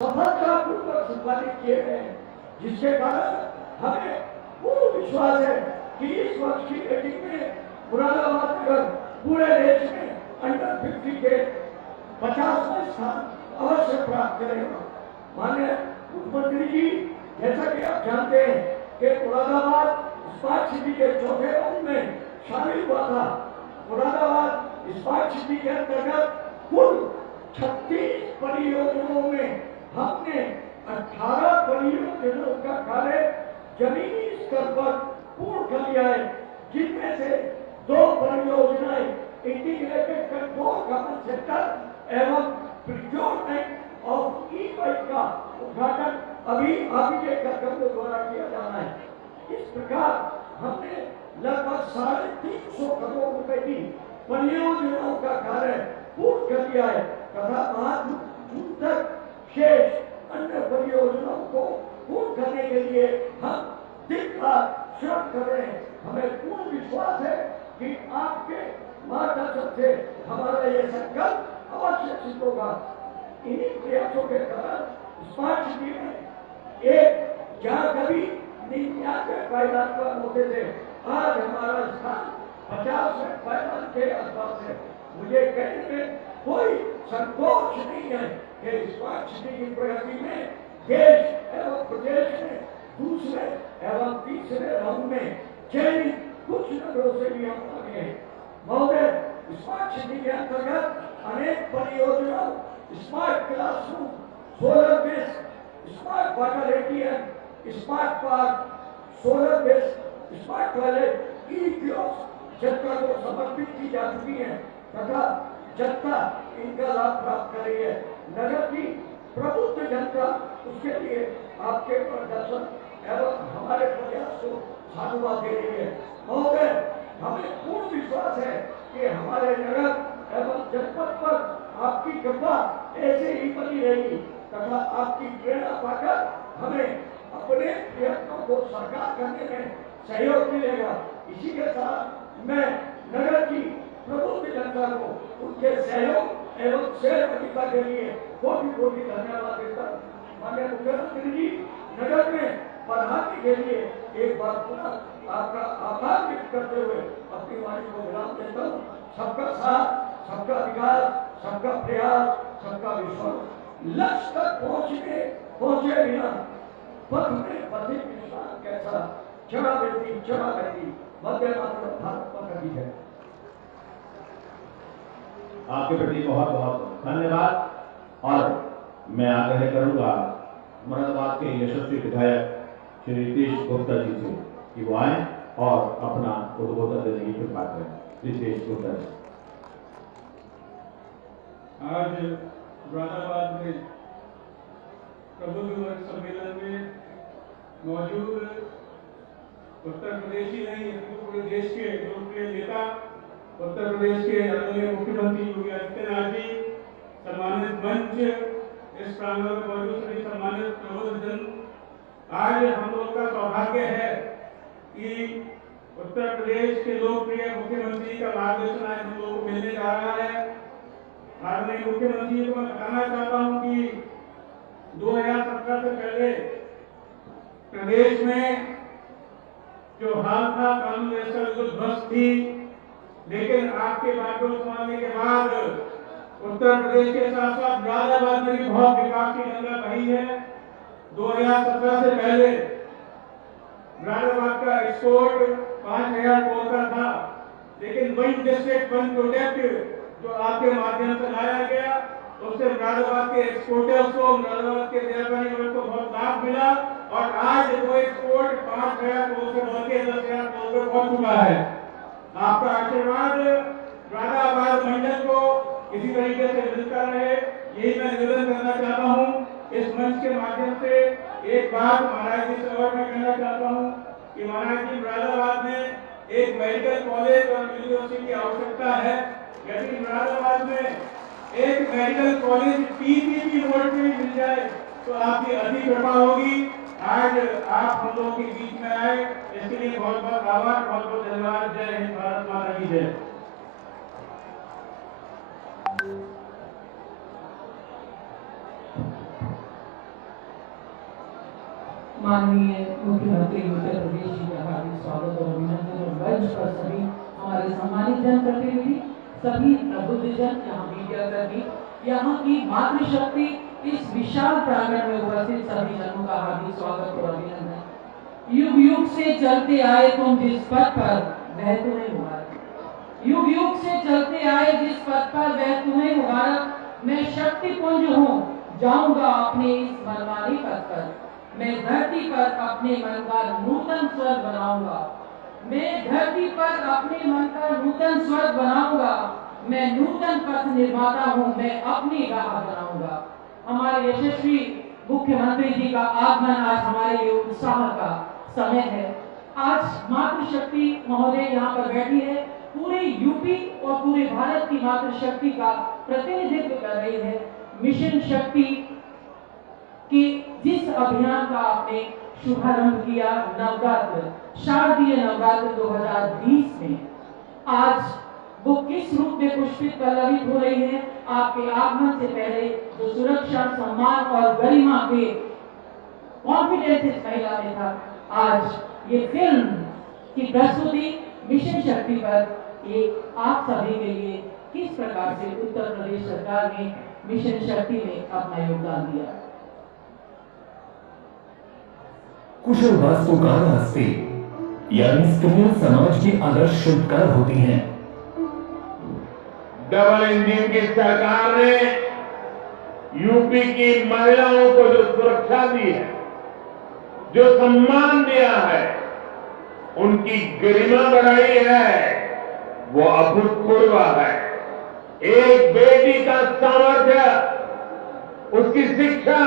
सफलतापूर्वक संपादित किए गए हैं, जिसके कारण हमें पूर्ण विश्वास है कि इस वर्ष की रेटिंग में मुरादाबाद नगर पूरे देश में अंडर 50 के 50वें स्थान अवश्य प्राप्त करेगा। माननीय मुख्यमंत्री जी, जैसा कि आप जानते हैं कि मुरादाबाद स्मार्ट सिटी के चौथे राउंड में शामिल हुआ था। मुरादाबाद स्मार्ट सिटी के अंतर्गत कुल 36 परियोजनाओं में हमने 18 परियोजनाओं का कार्य जमीनी स्तर पर पूर्ण कर लिया है, जिनमें से 2 परियोजनाएं इंटीग्रेटेड कंट्रोल कमांड सेंटर एवं प्रोक्योरमेंट ऑफ ई-बाइक का उद्घाटन अभी आप ही के कार्यक्रमों द्वारा किया जाना है। इस प्रकार हमने लगभग 350 करोड़ रुपए की परियोजनाओं का कार्य पूर्ण कर लिया है तथा मार्च जून तक शेष अन्य परियोजनाओं को पूर्ण करने के लिए हम दिन रात श्रम कर रहे हैं। हमें पूर्ण विश्वास है कि आपके मार्गदर्शन से हमारा ये संकल्प अवश्य सिद्ध होगा। इन्हीं प्रयासों के कारण स्मार्ट सिटी में एक जहां कभी 99 पायदान पर होते थे, आज हमारा स्थान 50वें पायदान के आसपास है। मुझे कहने में कोई संकोच नहीं है कि स्मार्ट सिटी की प्रगति में देश एवं प्रदेश में दूसरे एवं तीसरे राउंड में चयनित कुछ नगरों से भी हम आगे हैं। महोदय, स्मार्ट सिटी के अंतर्गत अनेक परियोजनाओं, smart classroom, solar based smart water ATM, smart park, solar based smart toilet, e kiosk जनता को समर्पित की जा चुकी है तथा जनता इनका लाभ प्राप्त कर रही है। नगर की प्रबुद्ध जनता उसके लिए आपके प्रदर्शन एवं हमारे प्रयास को साधुवाद दे रही है। महोदय, हमें पूर्ण विश्वास है कि हमारे नगर एवं जनपद पर आपकी कृपा ऐसे ही बनी रहेगी तथा आपकी प्रेरणा पाकर हमें अपने प्रयत्नों को साकार करने में सहयोग मिलेगा। इसी के साथ मैं नगर की प्रबुद्ध जनता को उनके सहयोग एवं सहभागिता के लिए कोटि-कोटि धन्यवाद देता हूँ। माननीय मुख्यमंत्री जी, नगर में पधारने के लिए एक बार पुनः आपका आभार व्यक्त करते हुए अपनी वाणी को विराम देता हूँ। सबका साथ, सबका विकास, सबका प्रयास, सबका विश्वास। लक्ष्य तक पहुंचे बिना पथ में पथिक विश्वास कैसा, चढ़ा बेटी वंदे मातरम, भारत माता की जय। आपके प्रति बहुत बहुत धन्यवाद। और मैं आग्रह करूंगा मुरादाबाद के यशस्वी विधायक श्री रितेश गुप्ता जी से कि वो आए और अपना उद्बोधन देने की कृपा करें। रितेश गुप्ता जी। आज मुरादाबाद में प्रबुद्ध वर्ग सम्मेलन में मौजूद उत्तर प्रदेश ही नहीं पूरे देश के लोकप्रिय नेता, उत्तर प्रदेश के आदरणीय मुख्यमंत्री योगी आदित्यनाथ जी, सम्मानित मंच, इस प्रांगण में मौजूद सभी सम्मानित प्रबुद्ध जन, आज हम लोग का सौभाग्य है कि उत्तर प्रदेश के लोकप्रिय मुख्यमंत्री का मार्गदर्शन आज हम लोग को मिलने जा रहा है। आदरणीय मुख्यमंत्री को मैं बताना चाहता हूं कि 2017 से पहले प्रदेश में जो हाल था कानून व्यवस्था बिल्कुल ध्वस्त थी, लेकिन आपके बातों संभालने के बाद उत्तर प्रदेश के साथ साथ मुरादाबाद में भी बहुत विकास की गंगा बही है। 2017 से पहले मुरादाबाद का एक्सपोर्ट 5000 करोड़ का था, लेकिन वन डिस्ट्रिक्ट वन प्रोजेक्ट जो आपके माध्यम से लाया गया, उससे मुरादाबाद के एक्सपोर्टर्स को, मुरादाबाद के व्यापारी वर्ग को बहुत लाभ मिला और आज वो एक्सपोर्ट 5000 करोड़ से बढ़ के 10,000 करोड़ पे पहुंच चुका है। आपका आशीर्वाद मुरादाबाद मंडल को इसी तरीके से मिलता रहे, यही मैं निवेदन करना चाहता हूँ। इस मंच के माध्यम से एक बात महाराज जी से और मैं कहना चाहता हूँ कि महाराज जी, मुरादाबाद में एक मेडिकल कॉलेज और यूनिवर्सिटी की आवश्यकता है। यदि मुरादाबाद में एक मेडिकल कॉलेज पीपीपी रोड पे मिल जाए तो आपकी अति कृपा होगी। आज आप हम लोगों के बीच में आए, इसके लिए बहुत बहुत आभार, बहुत बहुत धन्यवाद। जय हिंद, भारत माता की जय। माननीय मुख्यमंत्री उत्तर प्रदेश जी का हार्दिक स्वागत और अभिनंदन। और मंच पर सभी हमारे सम्मानित जनप्रतिनिधि, सभी प्रबुद्धजन, यहाँ मीडिया कर्मी, यहाँ की मातृशक्ति, इस विशाल प्रांगण में उपस्थित सभी जनों का हार्दिक स्वागत और अभिनंदन। युग युग से चलते आए तुम जिस पथ पर, वह तुम्हें मुबारक। युग युग से चलते आए जिस पथ पर, वह तुम्हें मुबारक। मैं शक्ति पुंज हूँ, जाऊंगा अपने इस मनमानी पथ पर। मैं धरती पर अपने मन का नूतन स्वर बनाऊंगा। मैं धरती पर अपने मन का नूतन स्वर बनाऊंगा। मैं नूतन पथ निर्माता हूँ, मैं अपनी राह बनाऊंगा। हमारे यशस्वी मुख्यमंत्री जी का आगमन आज हमारे लिए उत्साह का समय है। आज मातृशक्ति महोदय यहाँ पर बैठी है, पूरे यूपी और पूरे भारत की मातृशक्ति का प्रतिनिधित्व कर रही है। मिशन शक्ति कि जिस अभियान का आपने शुभारंभ किया, नवरात्र, शारदीय नवरात्र 2020 में, आज वो किस रूप में पुष्पित पल्लवित हो रही है। आपके आगमन से पहले जो सुरक्षा, सम्मान और गरिमा के कॉन्फिडेंस इस महिला में था, आज ये फिल्म की प्रस्तुति मिशन शक्ति पर एक आप सभी के लिए किस प्रकार से उत्तर प्रदेश सरकार ने मिशन शक्ति में अपना योगदान दिया। कुशल वास्तुकार हस्ती यानी स्त्रियां समाज की आदर्श शिल्पकार होती हैं। डबल इंजन की सरकार ने यूपी की महिलाओं को जो सुरक्षा दी है, जो सम्मान दिया है, उनकी गरिमा बढ़ाई है, वो अभूतपूर्व है। एक बेटी का सामर्थ्य, उसकी शिक्षा,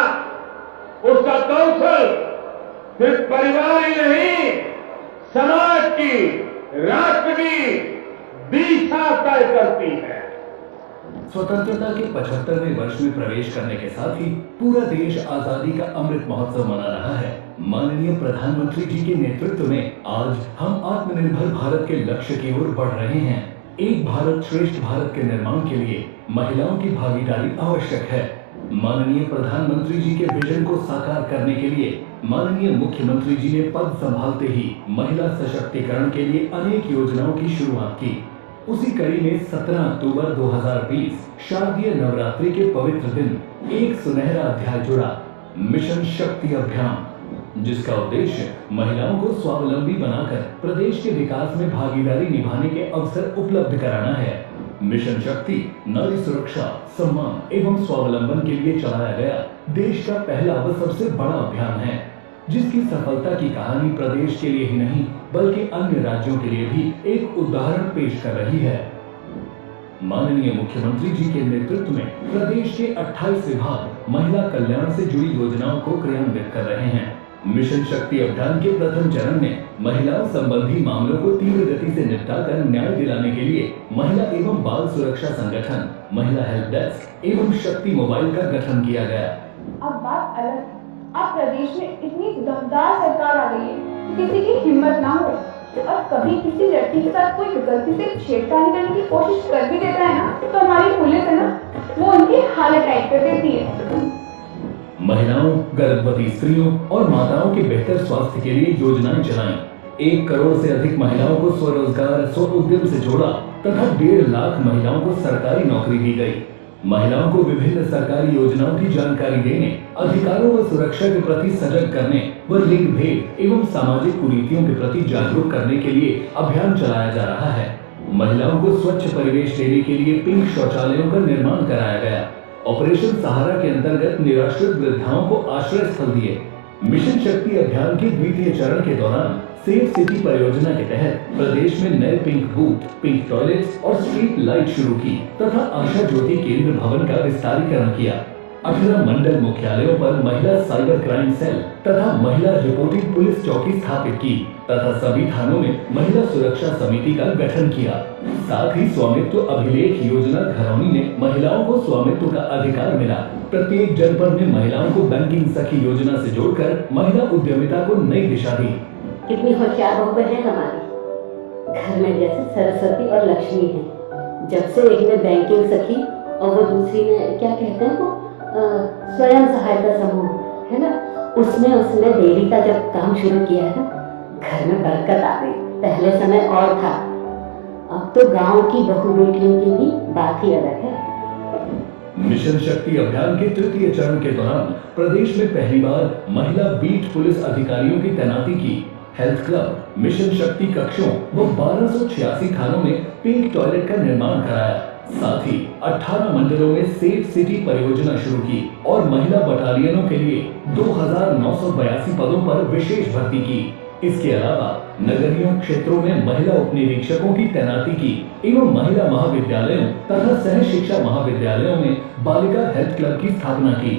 उसका कौशल सिर्फ परिवार ही नहीं, समाज की, राष्ट्र की दिशा तय करती है। स्वतंत्रता के 75वें वर्ष में प्रवेश करने के साथ ही पूरा देश आजादी का अमृत महोत्सव मना रहा है। माननीय प्रधानमंत्री जी के नेतृत्व में आज हम आत्मनिर्भर भारत के लक्ष्य की ओर बढ़ रहे हैं। एक भारत श्रेष्ठ भारत के निर्माण के लिए महिलाओं की भागीदारी आवश्यक है। माननीय प्रधानमंत्री जी के विजन को साकार करने के लिए माननीय मुख्यमंत्री जी ने पद संभालते ही महिला सशक्तिकरण के लिए अनेक योजनाओं की शुरुआत की। उसी कड़ी में 17 अक्टूबर 2020 शारदीय नवरात्रि के पवित्र दिन एक सुनहरा अध्याय जुड़ा, मिशन शक्ति अभियान, जिसका उद्देश्य महिलाओं को स्वावलंबी बनाकर प्रदेश के विकास में भागीदारी निभाने के अवसर उपलब्ध कराना है। मिशन शक्ति नारी सुरक्षा, सम्मान एवं स्वावलंबन के लिए चलाया गया देश का पहला व सबसे बड़ा अभियान है, जिसकी सफलता की कहानी प्रदेश के लिए ही नहीं बल्कि अन्य राज्यों के लिए भी एक उदाहरण पेश कर रही है। माननीय मुख्यमंत्री जी के नेतृत्व में प्रदेश के 28 विभाग महिला कल्याण से जुड़ी योजनाओं को क्रियान्वित कर रहे हैं। मिशन शक्ति अभियान के प्रथम चरण में महिलाओं संबंधी मामलों को तीव्र गति से निपटाकर न्याय दिलाने के लिए महिला एवं बाल सुरक्षा संगठन, महिला हेल्प डेस्क एवं शक्ति मोबाइल का गठन किया गया। अब बात अलग है, अब प्रदेश में इतनी दमदार सरकार आ गई है कि किसी की हिम्मत ना हो और कभी किसी लड़की के साथ कोई गलती से छेड़खानी करने की कोशिश कर भी देता है ना, तो हमारी पुलिस है ना, वो उनकी हालत टाइट कर देती है। महिलाओं, गर्भवती स्त्रियों और माताओं के बेहतर स्वास्थ्य के लिए योजनाएं चलाएं। 1 करोड़ से अधिक महिलाओं को स्वरोजगार, स्व उद्यम से जोड़ा तथा 1.5 लाख महिलाओं को सरकारी नौकरी दी गई। महिलाओं को विभिन्न सरकारी योजनाओं की जानकारी देने, अधिकारों व सुरक्षा के प्रति सजग करने व लिंग भेद एवं सामाजिक कुरीतियों के प्रति जागरूक करने के लिए अभियान चलाया जा रहा है। महिलाओं को स्वच्छ परिवेश देने के लिए पिंक शौचालयों का निर्माण कराया गया। ऑपरेशन सहारा के अंतर्गत निराश्रित वृद्धाओं को आश्रय स्थल दिए। मिशन शक्ति अभियान के द्वितीय चरण के दौरान सेफ सिटी परियोजना के तहत प्रदेश में नए पिंक बूथ, पिंक टॉयलेट्स और स्ट्रीट लाइट शुरू की तथा आशा ज्योति केंद्र भवन का विस्तारीकरण किया। 18 मंडल मुख्यालयों पर महिला साइबर क्राइम सेल तथा महिला रिपोर्टिंग पुलिस चौकी स्थापित की तथा सभी थानों में महिला सुरक्षा समिति का गठन किया। साथ ही स्वामित्व अभिलेख योजना घरौनी में महिलाओं को स्वामित्व का अधिकार मिला। प्रत्येक जनपद में महिलाओं को बैंकिंग सखी योजना से जोड़कर महिला उद्यमिता को नई दिशा दी। कितनी होशियार बहु है हमारी, घर में जैसे सरस्वती और लक्ष्मी है। जब से एक ने बैंकिंग सखी और वो दूसरी ने क्या कहते हैं वो स्वयं सहायता समूह है ना, उसमें उसने डेयरी का जब काम शुरू किया है, घर में बरकत आ गई। पहले समय और था, अब तो गांव की बहू बेटियों की भी बात ही अलग है। मिशन शक्ति अभियान के तृतीय चरण के दौरान प्रदेश में पहली बार महिला बीट पुलिस अधिकारियों की तैनाती की। हेल्थ क्लब, मिशन शक्ति कक्षों व 1286 थानों में पिंक टॉयलेट का निर्माण कराया। साथ ही 18 मंडलों में सेफ सिटी परियोजना शुरू की और महिला बटालियनों के लिए 2982 पदों पर विशेष भर्ती की। इसके अलावा नगरीय क्षेत्रों में महिला उप निरीक्षकों की तैनाती की एवं महिला महाविद्यालयों तथा सह शिक्षा महाविद्यालयों में बालिका हेल्थ क्लब की स्थापना की।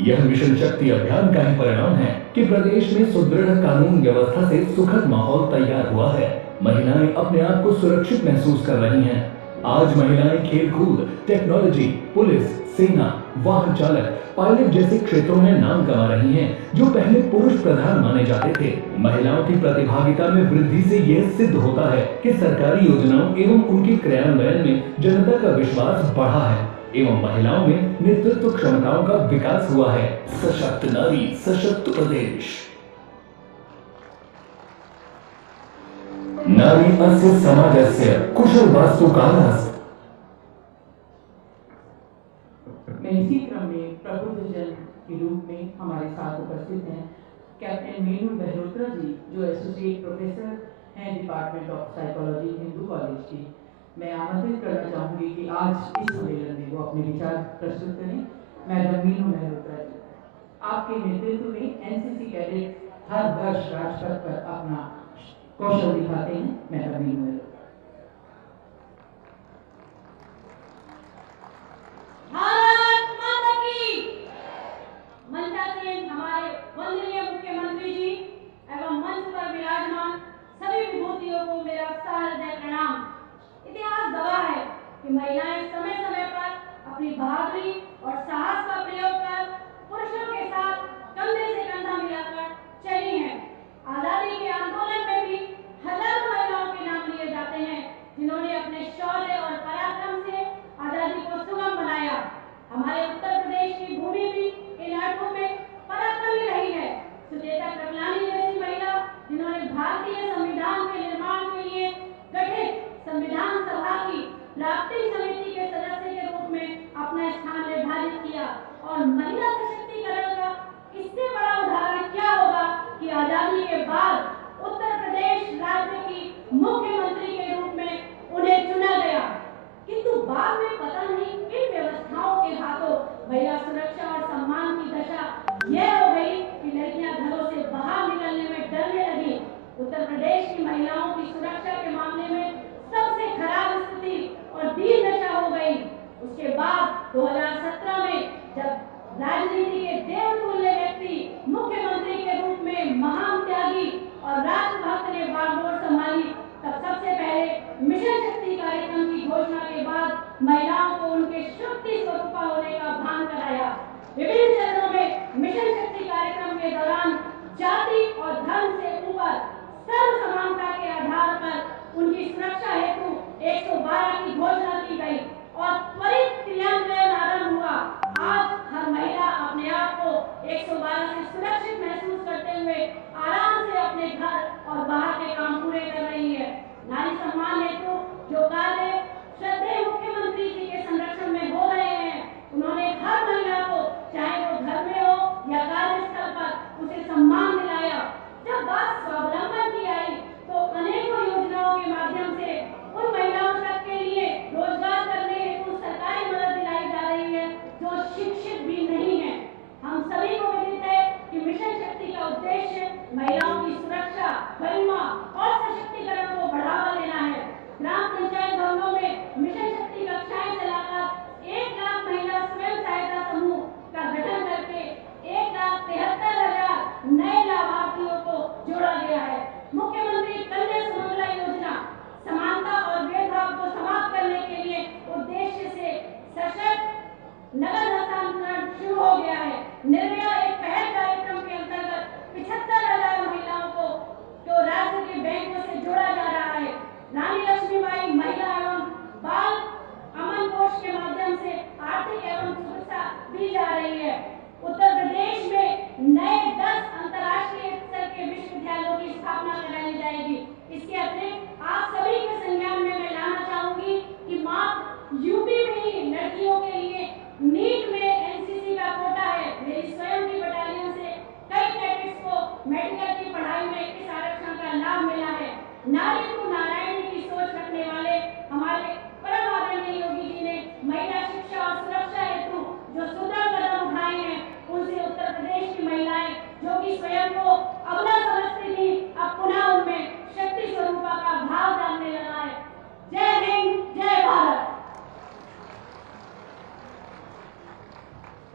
यह मिशन शक्ति अभियान का ही परिणाम है कि प्रदेश में सुदृढ़ कानून व्यवस्था से सुखद माहौल तैयार हुआ है। महिलाएं अपने आप को सुरक्षित महसूस कर रही हैं। आज महिलाएं खेलकूद, टेक्नोलॉजी, पुलिस, सेना, वाहन चालक, पायलट जैसे क्षेत्रों में नाम कमा रही हैं, जो पहले पुरुष प्रधान माने जाते थे। महिलाओं की प्रतिभागिता में वृद्धि से यह सिद्ध होता है कि सरकारी योजनाओं एवं उनके क्रियान्वयन में जनता का विश्वास बढ़ा है एवं महिलाओं में नेतृत्व क्षमताओं का विकास हुआ है। सशक्त नारी, सशक्त प्रदेश। नारी अस्य समाजस्य कुशल वास्तुकारः। इसी क्रम में प्रबुद्धजन के रूप में हमारे साथ उपस्थित हैं कैप्टन मीनू मेहरोत्रा जी, जो एसोसिएट प्रोफेसर हैं department of psychology Hindu college की। मैं आमंत्रित करना चाहूंगी कि आज इस सम्मेलन में वो अपने विचार प्रस्तुत करें। मैडम मीनू मेहरोत्रा जी, आपके नेतृत्व में एनसीसी कैडेट हर वर्ष राजपथ पर अपना कौशल दिखाते हैं। मैडम मीनू मेहरोत्रा। हमारे वंदनीय मुख्यमंत्री जी एवं मंच पर विराजमान सभी विभूतियों को मेरा सहृदय प्रणाम। इतिहास गवाह है कि महिलाएं समय समय पर अपनी बहादुरी और साहस का प्रयोग कर पुरुषों के साथ कंधे से कंधा मिलाकर चली हैं। आजादी के आंदोलन में भी हजारों महिलाओं के नाम लिए जाते हैं, जिन्होंने अपने शौर्य और पराक्रम से आजादी को सुगम बनाया। हमारे उत्तर प्रदेश की भूमि भी इन अर्थों में पराक्रमी रही है। सुचेता कृपलानी जैसी महिला, जिन्होंने भारतीय संविधान के निर्माण के लिए गठित संविधान सभा की ड्राफ्टिंग समिति के सदस्य के रूप में अपना स्थान निर्धारित किया। और महिला सशक्तिकरण का इससे बड़ा उदाहरण क्या होगा कि आजादी के बाद उत्तर प्रदेश राज्य की मुख्यमंत्री के रूप में उन्हें चुना गया। किंतु बाद में पता नहीं किन व्यवस्थाओं के हाथों महिला सुरक्षा और सम्मान की दशा यह हो गई कि लड़कियां घरों से बाहर निकलने में डरने लगी। उत्तर प्रदेश की महिलाओं की सुरक्षा के मामले में सबसे खराब स्थिति और दीन दशा हो गई। उसके बाद 2017 में जब राजनीति के देवतुल्य व्यक्ति मुख्यमंत्री के रूप में महान त्यागी और राष्ट्रभक्त ने बागडोर संभाली, तब सबसे पहले मिशन शक्ति कार्यक्रम की घोषणा के बाद महिलाओं को उनके शक्ति स्वरूपा होने का भान कराया। विभिन्न चरणों में मिशन शक्ति कार्यक्रम के दौरान जाति और धर्म से ऊपर सर्व समानता के आधार पर उनकी सुरक्षा हेतु 112 की घोषणा की गई और त्वरित क्रियान्वयन आरंभ हुआ। आज हर महिला अपने आप को 112 से सुरक्षित महसूस करते हुए आराम से अपने घर और बाहर के काम पूरे कर रही है। नारी सम्मान हेतु जो कार्य श्रद्धेय मुख्यमंत्री जी के संरक्षण में हो रहे हैं, उन्होंने हर महिला को, चाहे वो घर में हो या कार्यस्थल पर, उसे सम्मान दिलाया। जब बात स्वावलंबन की आई तो अनेकों योजनाओं के माध्यम से उन महिलाओं तक के लिए रोजगार करने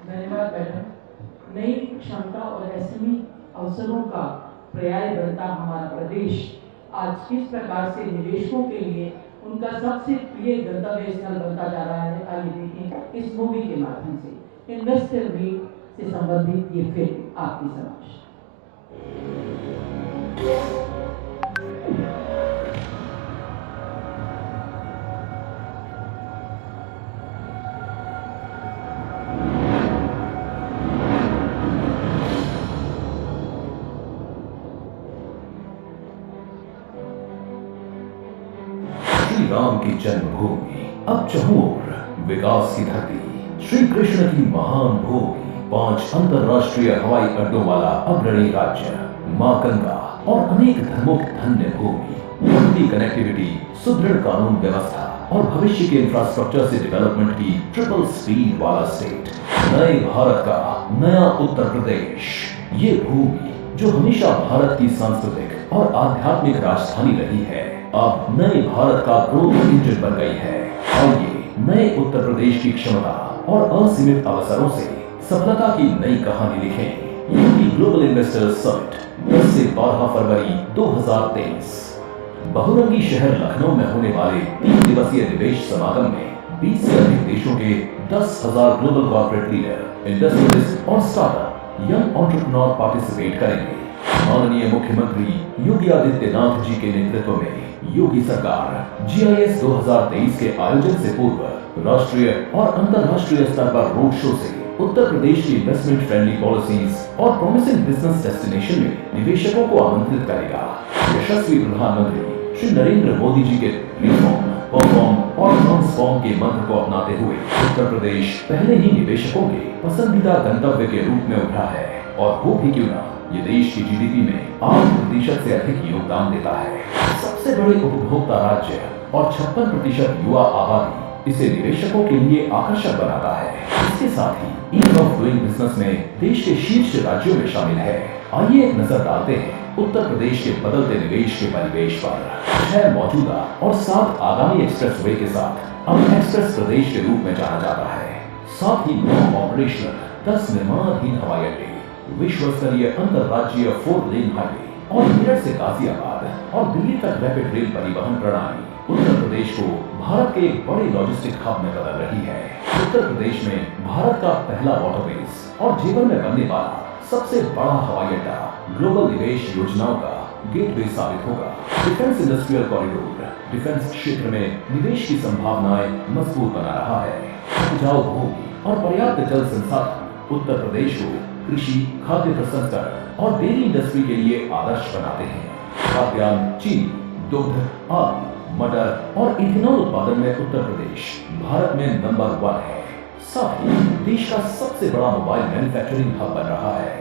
धन्यवाद मैडम। नई क्षमता और ऐसे अवसरों का पर्याय बनता हमारा प्रदेश आज किस प्रकार से निवेशकों के लिए उनका सबसे प्रिय गंतव्य स्थल बनता जा रहा है, आइए देखें इस मूवी के माध्यम से। इन्वेस्टर मीट से संबंधित ये फिल्म आपकी समक्ष। श्री राम की जन्मभूमि अब चहुर विकास की धरती, श्री कृष्ण की महान भूमि, 5 अंतरराष्ट्रीय हवाई अड्डों वाला अग्रणी राज्य, मां गंगा और अनेक धर्मों की धन्य भूमि, बढ़ती कनेक्टिविटी, सुदृढ़ कानून व्यवस्था और भविष्य के इंफ्रास्ट्रक्चर से डेवलपमेंट की ट्रिपल स्पीड वाला स्टेट, नए भारत का नया उत्तर प्रदेश। ये भूमि जो हमेशा भारत की सांस्कृतिक और आध्यात्मिक राजधानी रही है, अब नए भारत का ग्रोथ इंजन बन गई है। और ये नए उत्तर प्रदेश की क्षमता और असीमित अवसरों से सफलता की नई कहानी लिखें। यूपी ग्लोबल इन्वेस्टर्स समिट 10 से 12 फरवरी 2023। बहुरंगी शहर लखनऊ में होने वाले 3 दिवसीय निवेश समागम में 20 से अधिक देशों के 10,000 ग्लोबल कॉर्पोरेट लीडर, इंडस्ट्रियलिस्ट और स्टार्टअप यंग एंटरप्रेन्योर पार्टिसिपेट करेंगे। माननीय मुख्यमंत्री योगी आदित्यनाथ जी के नेतृत्व में योगी सरकार GIS 2023 के आयोजन से पूर्व राष्ट्रीय और अंतर्राष्ट्रीय स्तर पर रोड शो से उत्तर प्रदेश की इन्वेस्टमेंट फ्रेंडली पॉलिसीज और प्रॉमिसिंग बिजनेस डेस्टिनेशन में निवेशकों को आमंत्रित करेगा। यशस्वी प्रधानमंत्री श्री नरेंद्र मोदी जी के रिफॉर्म, परफॉर्म और ट्रांसफॉर्म के मंत्र को अपनाते हुए उत्तर प्रदेश पहले ही निवेशकों के पसंदीदा गंतव्य के रूप में उभरा है और हो भी क्यों ना, ये देश की GDP में 8% से अधिक योगदान देता है। सबसे बड़े उपभोक्ता राज्य और 56% युवा आबादी इसे निवेशकों के लिए आकर्षक बनाता है। इसके साथ ही ईज ऑफ डूइंग बिजनेस में देश के शीर्ष राज्यों में शामिल है। आइए एक नजर डालते हैं उत्तर प्रदेश के बदलते निवेश के परिवेश पर। 6 मौजूदा और 7 आगामी एक्सप्रेसवे के साथ अब एक्सप्रेस प्रदेश के रूप में जाना जाता है। साथ ही 9 ऑपरेशनल, 10 निर्माणाधीन हवाई अड्डे, विश्व स्तरीय अंतरराज्यीय 4 लेन हाईवे और मेरठ से गाजियाबाद और दिल्ली तक रैपिड रेल परिवहन प्रणाली उत्तर प्रदेश को भारत के एक बड़े लॉजिस्टिक हब में बदल रही है। उत्तर प्रदेश में भारत का पहला वाटरवेज और जेवर में बनने वाला सबसे बड़ा हवाई अड्डा ग्लोबल निवेश योजनाओं का गेटवे साबित होगा। डिफेंस इंडस्ट्रियल कॉरिडोर डिफेंस क्षेत्र में निवेश की संभावनाएं मजबूत बना रहा है। उपजाऊ भूमि और पर्याप्त जल संसाधन उत्तर प्रदेश को कृषि, खाद्य प्रसंस्करण और डेयरी इंडस्ट्री के लिए आदर्श बनाते हैं। खाद्यान्न, चीनी, दुग्ध, आलू, मटर और इथेनॉल उत्पादन में उत्तर प्रदेश भारत में नंबर 1 है। साथ ही देश का सबसे बड़ा मोबाइल मैन्युफैक्चरिंग हब बन रहा है।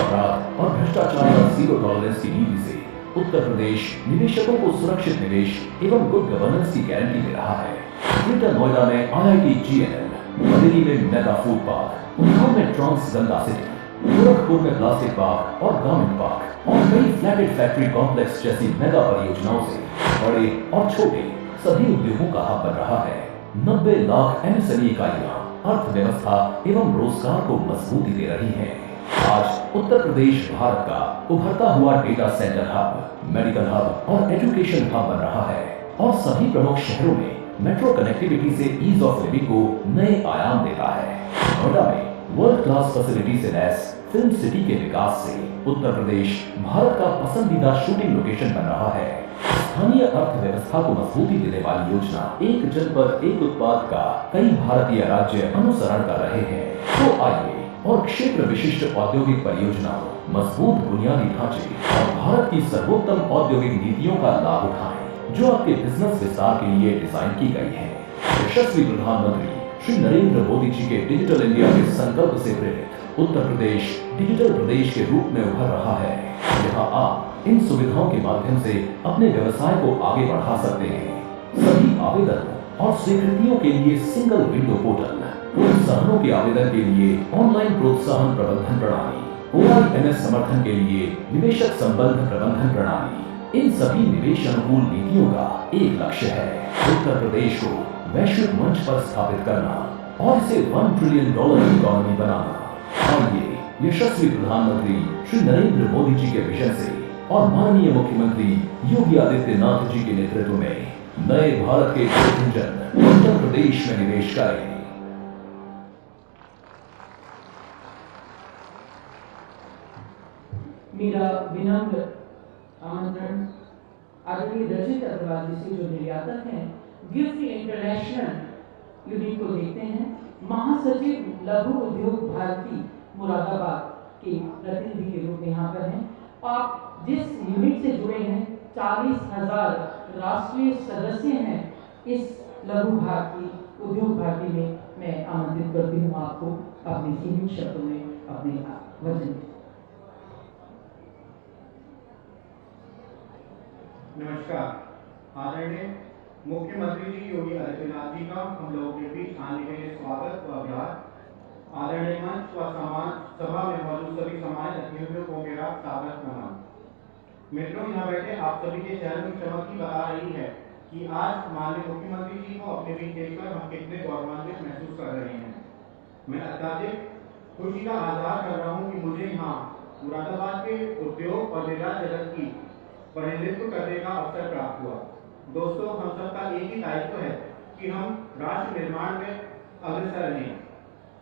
अपराध और भ्रष्टाचार पर जीरो टॉलरेंस की नीति से उत्तर प्रदेश निवेशकों को सुरक्षित निवेश एवं गुड गवर्नेंस की गारंटी दे रहा है। ग्रेटर नोएडा में IIT GNL, बरेली में मेगा फूड पार्क, उन्नाव में ट्रांस गंगा सिटी, गोरखपुर में प्लास्टिक पार्क और गारमेंट पार्क और कई फ्लैटेड फैक्ट्री कॉम्प्लेक्स जैसी मेगा परियोजनाओं से बड़े और छोटे सभी उद्योगों का हब बन रहा है। 90 लाख MSME इकाइयां अर्थव्यवस्था एवं रोजगार को मजबूती दे रही हैं। आज उत्तर प्रदेश भारत का उभरता हुआ data centre hub, medical hub और एजुकेशन हब बन रहा है और सभी प्रमुख शहरों में मेट्रो कनेक्टिविटी से ईज ऑफ लिविंग को नए आयाम देता है। नोएडा में वर्ल्ड क्लास फैसिलिटी से लैस फिल्म सिटी के विकास से उत्तर प्रदेश भारत का पसंदीदा शूटिंग लोकेशन बन रहा है। स्थानीय अर्थव्यवस्था को मजबूती देने वाली योजना एक जनपद एक उत्पाद का कई भारतीय राज्य अनुसरण कर रहे हैं। तो आइए और क्षेत्र विशिष्ट औद्योगिक परियोजनाओं, मजबूत बुनियादी ढांचे और भारत की सर्वोत्तम औद्योगिक नीतियों का लाभ उठाएं जो आपके बिजनेस विस्तार के लिए डिजाइन की गई है। यशस्वी प्रधानमंत्री श्री नरेंद्र मोदी जी के डिजिटल इंडिया के संकल्प से प्रेरित उत्तर प्रदेश डिजिटल प्रदेश के रूप में उभर रहा है। यहाँ आप इन सुविधाओं के माध्यम से अपने व्यवसाय को आगे बढ़ा सकते हैं। सभी आवेदनों और स्वीकृतियों के लिए सिंगल विंडो पोर्टल, प्रोत्साहनों के आवेदन के लिए ऑनलाइन प्रोत्साहन प्रबंधन प्रणाली, OIMS समर्थन के लिए निवेशक संबंध प्रबंधन प्रणाली, इन सभी निवेश अनुकूल नीतियों का एक लक्ष्य है, उत्तर प्रदेश को वैश्विक मंच पर स्थापित करना। और इसे $1 ट्रिलियन की इकॉनमी बनाना। आइए यशस्वी प्रधानमंत्री श्री नरेंद्र मोदी जी के विजन से और माननीय मुख्यमंत्री योगी आदित्यनाथ जी के नेतृत्व में नए भारत के इंजन उत्तर प्रदेश में निवेश करें। मेरा विनम्र आमंत्रण आदरणीय रचित अग्रवाल जी से, जो निर्यातक हैं, गिफ्ट इंटरनेशनल यूनिट को देखते हैं, महासचिव लघु उद्योग भारती मुरादाबाद के प्रतिनिधि के रूप में यहाँ पर हैं। आप जिस यूनिट से जुड़े हैं, 40,000 राष्ट्रीय सदस्य हैं इस लघु भारती उद्योग भारती में। मैं आमंत्रित करती हूँ आपको अपने सीमित शब्दों में अपने वचन। नमस्कार। आदरणीय मुख्यमंत्री जी योगी आदित्यनाथ जी का हम लोगों के बीच आने के लिए स्वागत व आभार। आदरणीय मंच व सभा में मौजूद सभी सम्मानित अतिथियों को मेरा स्वागत नमन। मित्रों, यहाँ बैठे आप सभी के चेहरों की चमक ही बता रही है कि आज माननीय मुख्यमंत्री जी को अपने बीच देखकर हम कितने गौरवान्वित महसूस कर रहे हैं। मैं अत्यधिक खुशी का आज़ाद कर रहा हूँ कि मुझे यहाँ मुरादाबाद के उद्योग और निर्यात जगत की प्रतिनिधित्व करने का अवसर प्राप्त हुआ। दोस्तों, हम सबका एक ही दायित्व है कि हम राष्ट्र निर्माण में अग्रसर रहें।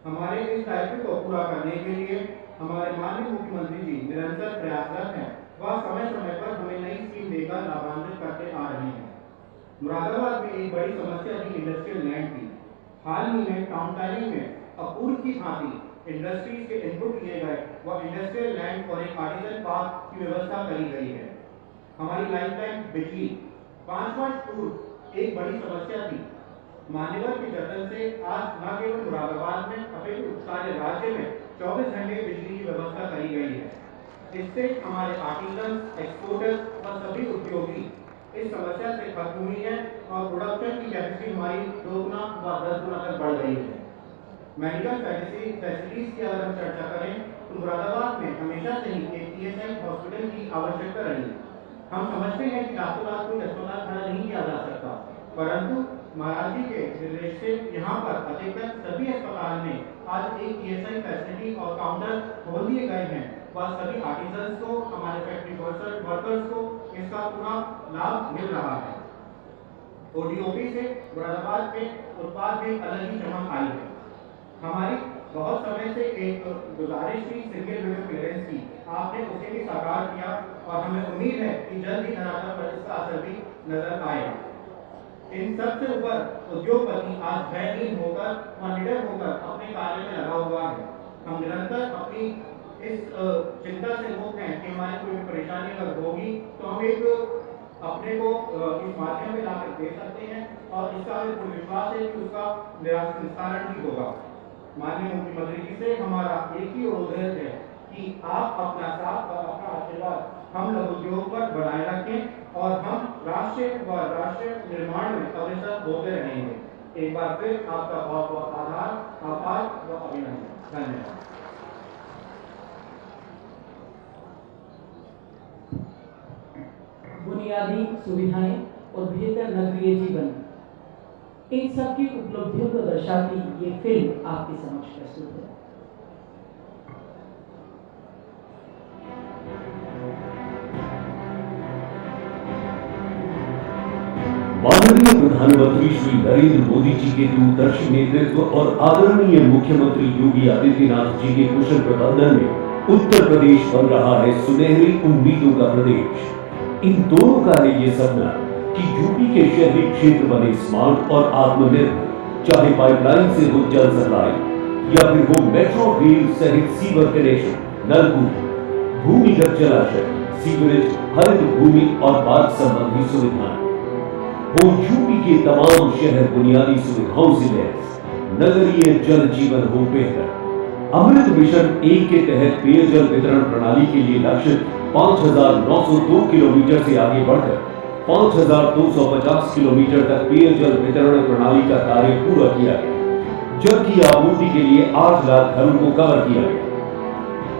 हमारे इस दायित्व को पूरा करने के लिए हमारे माननीय मुख्यमंत्री जी निरंतर प्रयासरत हैं। वह समय समय पर हमें नई स्कीम देकर लाभान्वित करते आ रहे हैं। मुरादाबाद में एक बड़ी समस्या थी इंडस्ट्रियल लैंड की। हाल ही में टाउन प्लानिंग में अपूर्व की भांति इंडस्ट्रीज के इनपुट लिए गए व इंडस्ट्रियल लैंड और एक आर्टिजन पार्क की व्यवस्था करी गई है। हमारी लाइफलाइन बिजली 5 वर्ष पूर्व एक बड़ी समस्या थी। मान्यवर के जतन से आज न केवल मुरादाबाद में अपितु सारे राज्य में 24 घंटे बिजली की व्यवस्था करी गई है। इससे हमारे आर्टिजन, एक्सपोर्टर्स और सभी उद्योगी इस समस्या से खत्म हुई है और प्रोडक्शन की कैपेसिटी हमारी 2 गुना व 10 गुना तक बढ़ गई है। मेडिकल फैसिलिटीज की अगर हम चर्चा करें तो मुरादाबाद में हमेशा से ही एक ईएसआई हॉस्पिटल की आवश्यकता रही। हम समझते हैं कि रातों रात कोई अस्पताल खड़ा नहीं किया जा सकता, परंतु महाराज जी के निर्देश से यहाँ पर अधिकतर सभी अस्पताल में आज एक ईएसआई फैसिलिटी और काउंटर खोल दिए गए हैं। वह सभी आर्टिजन्स को, हमारे फैक्ट्री वर्कर्स को इसका पूरा लाभ मिल रहा है। ओडीओपी से मुरादाबाद के उत्पाद में अलग ही चमक आई है। हमारी बहुत समय से एक गुजारिश थी सिंगल विंडो क्लियरेंस की, आपने उसे भी साकार किया और हमें उम्मीद है कि जल्द ही धरातल पर इसका असर भी नजर आएगा। इन सबसे ऊपर उद्योगपति आज भयहीन होकर व निडर होकर अपने कार्य में लगा हुआ है। हम निरंतर अपनी इस चिंता से मुक्त हैं कि हमारी कोई परेशानी अगर होगी तो हम एक अपने को इस माध्यम में लाकर दे सकते हैं और इसका हमें पूर्ण विश्वास है कि उसका निस्तारण भी होगा। माननीय मुख्यमंत्री जी से हमारा एक ही अनुरोध है कि आप अपना साथ और अपना आशीर्वाद हम लोग उद्योग पर बनाए रखें और हम राष्ट्र निर्माण में अग्रसर होते रहेंगे। एक बार फिर आपका बहुत बहुत आभार व अभिनंदन। धन्यवाद। बुनियादी सुविधाएं और बेहतर नगरीय जीवन, इन सब की उपलब्धियों को दर्शाती ये फिल्म आपके समक्ष प्रस्तुत है। माननीय प्रधानमंत्री श्री नरेंद्र मोदी जी के दूरदर्शी नेतृत्व और आदरणीय मुख्यमंत्री योगी आदित्यनाथ जी के कुशल प्रबंधन में उत्तर प्रदेश बन रहा है सुनहरी उम्मीदों का प्रदेश। इन दोनों का है ये सपना कि यूपी के शहरी क्षेत्र बने स्मार्ट और आत्मनिर्भर, चाहे पाइपलाइन से हो जल सप्लाई या फिर हो मेट्रो रेल सहित सीवर कनेक्शन, नलकूप, भूमिगत जलाशय, सीवरेज, हरित भूमि और बाढ़ संबंधी सुविधाएं हो यूपी के तमाम शहर बुनियादी सुविधाओं से लैस, नगरीय जल जीवन हो बेहतर। अमृत मिशन 1 के तहत पेयजल वितरण प्रणाली के लिए लक्ष्य 5,902 किलोमीटर से आगे बढ़कर 5,250 किलोमीटर तक पेयजल वितरण प्रणाली का कार्य पूरा किया गया, जबकि आपूर्ति के लिए 8 लाख घरों को कवर किया गया।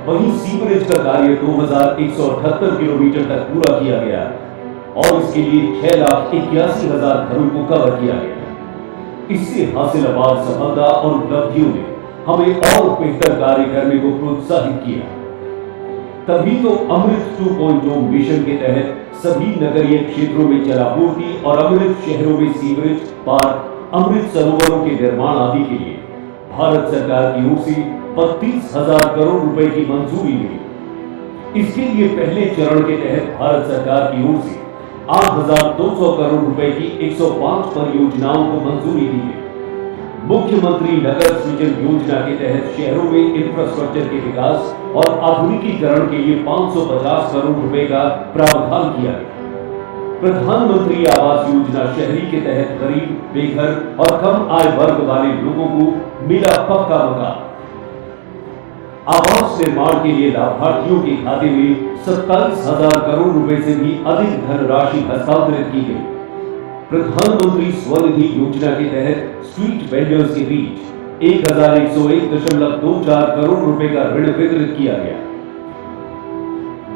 वहीं सीवरेज का कार्य 2,178 किलोमीटर तक पूरा किया गया और इसके लिए 6,81,000 घरों को कवर किया गया। इससे हासिल अपार सफलता और उपलब्धियों ने हमें और बेहतर कार्य करने को प्रोत्साहित किया। तभी तो अमृत 2.0 मिशन के तहत सभी नगरीय क्षेत्रों में जलापूर्ति और अमृत शहरों में सीवरेज, पार्क, अमृत सरोवरों के निर्माण आदि के लिए भारत सरकार की ओर से 32,000 करोड़ रुपए की मंजूरी मिली। इसके लिए पहले चरण के तहत भारत सरकार की ओर से 8,200 करोड़ रुपए की 105 परियोजनाओं को मंजूरी दी गई। मुख्यमंत्री नगर सृजन योजना के तहत शहरों में इंफ्रास्ट्रक्चर के विकास और आधुनिकीकरण के लिए 550 करोड़ रुपए का प्रावधान किया गया। प्रधानमंत्री आवास योजना शहरी के तहत गरीब, बेघर और कम आय वर्ग वाले लोगों को मिला पक्का मकान। आवास निर्माण के लिए लाभार्थियों के खाते में 27,000 करोड़ रुपए से भी अधिक धनराशि हस्तांतरित की गई। प्रधानमंत्री स्वनिधि योजना के तहत स्ट्रीट वेंडर्स के बीच 1,101.24 करोड़ रुपए का ऋण वितरित किया गया।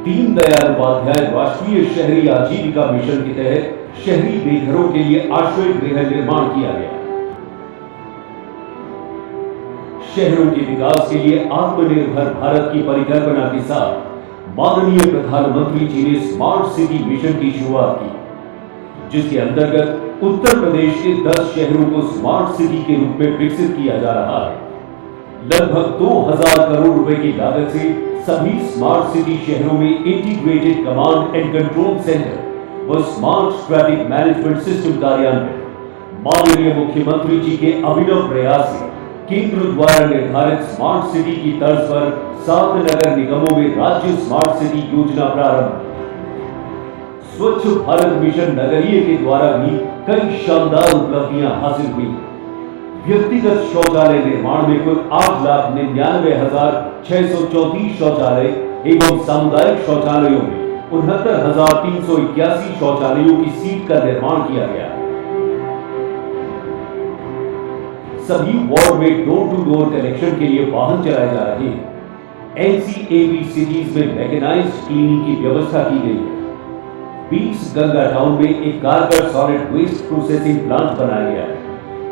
दीनदयाल उपाध्याय राष्ट्रीय शहरी आजीविका मिशन के तहत शहरी बेघरों के लिए आश्रय गृह निर्माण किया गया। शहरों के विकास के लिए आत्मनिर्भर भारत की परिकल्पना के साथ माननीय प्रधानमंत्री जी ने स्मार्ट सिटी मिशन की शुरुआत की, जिसके अंतर्गत उत्तर प्रदेश के 10 शहरों को स्मार्ट सिटी के रूप में विकसित किया जा रहा है। लगभग 2,000 करोड़ रुपए की लागत से सभी स्मार्ट सिटी शहरों में integrated command and control centre व स्मार्ट ट्रैफिक मैनेजमेंट सिस्टम कार्यान्वित। माननीय मुख्यमंत्री जी के अभिनव प्रयास से केंद्र द्वारा निर्धारित स्मार्ट सिटी की तर्ज पर 7 नगर निगमों में राज्य स्मार्ट सिटी योजना प्रारंभ। स्वच्छ भारत मिशन नगरीय के द्वारा भी कई शानदार उपलब्धियां हासिल हुई। व्यक्तिगत शौचालय निर्माण में कुल 8,99,634 शौचालय एवं सामुदायिक शौचालयों में 69,381 शौचालयों की सीट का निर्माण किया गया। सभी वार्ड में डोर टू डोर कलेक्शन के लिए वाहन चलाए जा रहे हैं। एनसीएबी सिटीज में मैकेनाइज्ड क्लीनिंग की व्यवस्था की गई है। 20 गंगा टाउन में एक कारगर सॉलिड वेस्ट प्रोसेसिंग प्लांट बनाया गया है।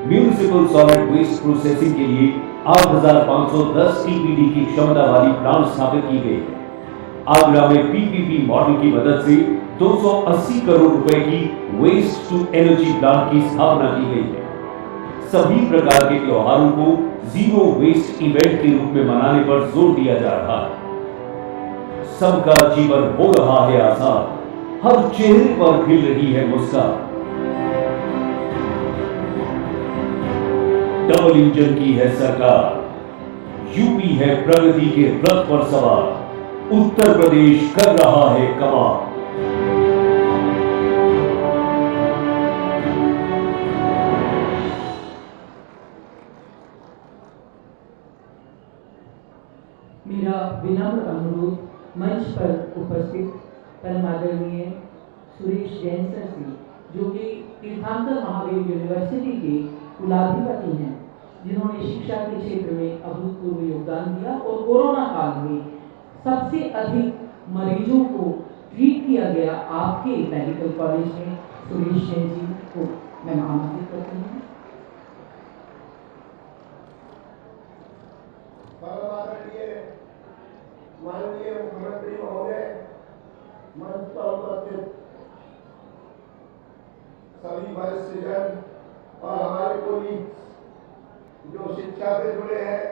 म्यूनिसिपल सॉलिड वेस्ट प्रोसेसिंग के लिए 8,510 टीपीडी की क्षमता वाली प्लांट स्थापित की गई है। आगरा में पीपीपी मॉडल की मदद से 280 करोड़ रुपए की वेस्ट टू एनर्जी प्लांट की स्थापना की गई है। सभी प्रकार के त्योहारों को जीरो वेस्ट इवेंट के रूप में मनाने पर जोर दिया जा रहा है। सबका जीवन हो रहा है आसान, हर चेहरे पर खिल रही है मुस्कान। डबल इंजन की है सरकार, यूपी है प्रगति के रथ पर सवार, उत्तर प्रदेश कर रहा है कमाल। मेरा विनम्र अनुरोध मंच पर उपस्थित परम आदरणीय सुरेश जैन सर से, जो कि तीर्थंकर महावीर यूनिवर्सिटी के कुलाधिपति हैं, जिन्होंने शिक्षा के क्षेत्र में अभूतपूर्व योगदान दिया और कोरोना काल में सबसे अधिक मरीजों को ट्रीट किया गया आपके मेडिकल कॉलेज में। सुरेश जैन जी को मैं आमंत्रित करती हूँ। माननीय मुख्यमंत्री महोदय, मंच पर उपस्थित सभी वरिष्ठजन और हमारे कोलीग्स जो शिक्षा से जुड़े हैं,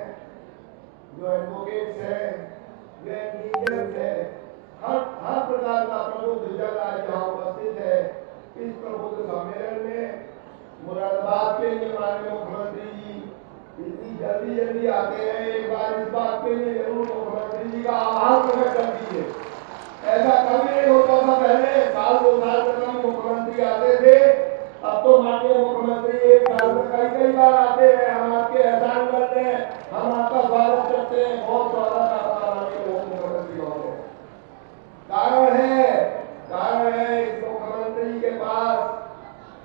जो एडवोकेट्स हैं, जो इंजीनियर्स हैं, हर प्रकार का प्रबुद्ध जन आज यहाँ उपस्थित है। इस प्रबुद्ध सम्मेलन में मुरादाबाद के लिए माननीय मुख्यमंत्री जी इतनी जल्दी आते हैं। एक बार इस बात के लिए जरूर मुख्यमंत्री जी का आभार प्रकट कर दीजिए। ऐसा कभी नहीं होता था पहले, साल 2 साल तक मुख्यमंत्री आते थे, अब तो माननीय मुख्यमंत्री 1 साल में कई बार आते हैं। हम आपके एहसान करते हैं, हम आपका स्वागत करते हैं। बहुत स्वागत है आपका माननीय मुख्यमंत्री होंगे। कारण है इस मुख्यमंत्री के पास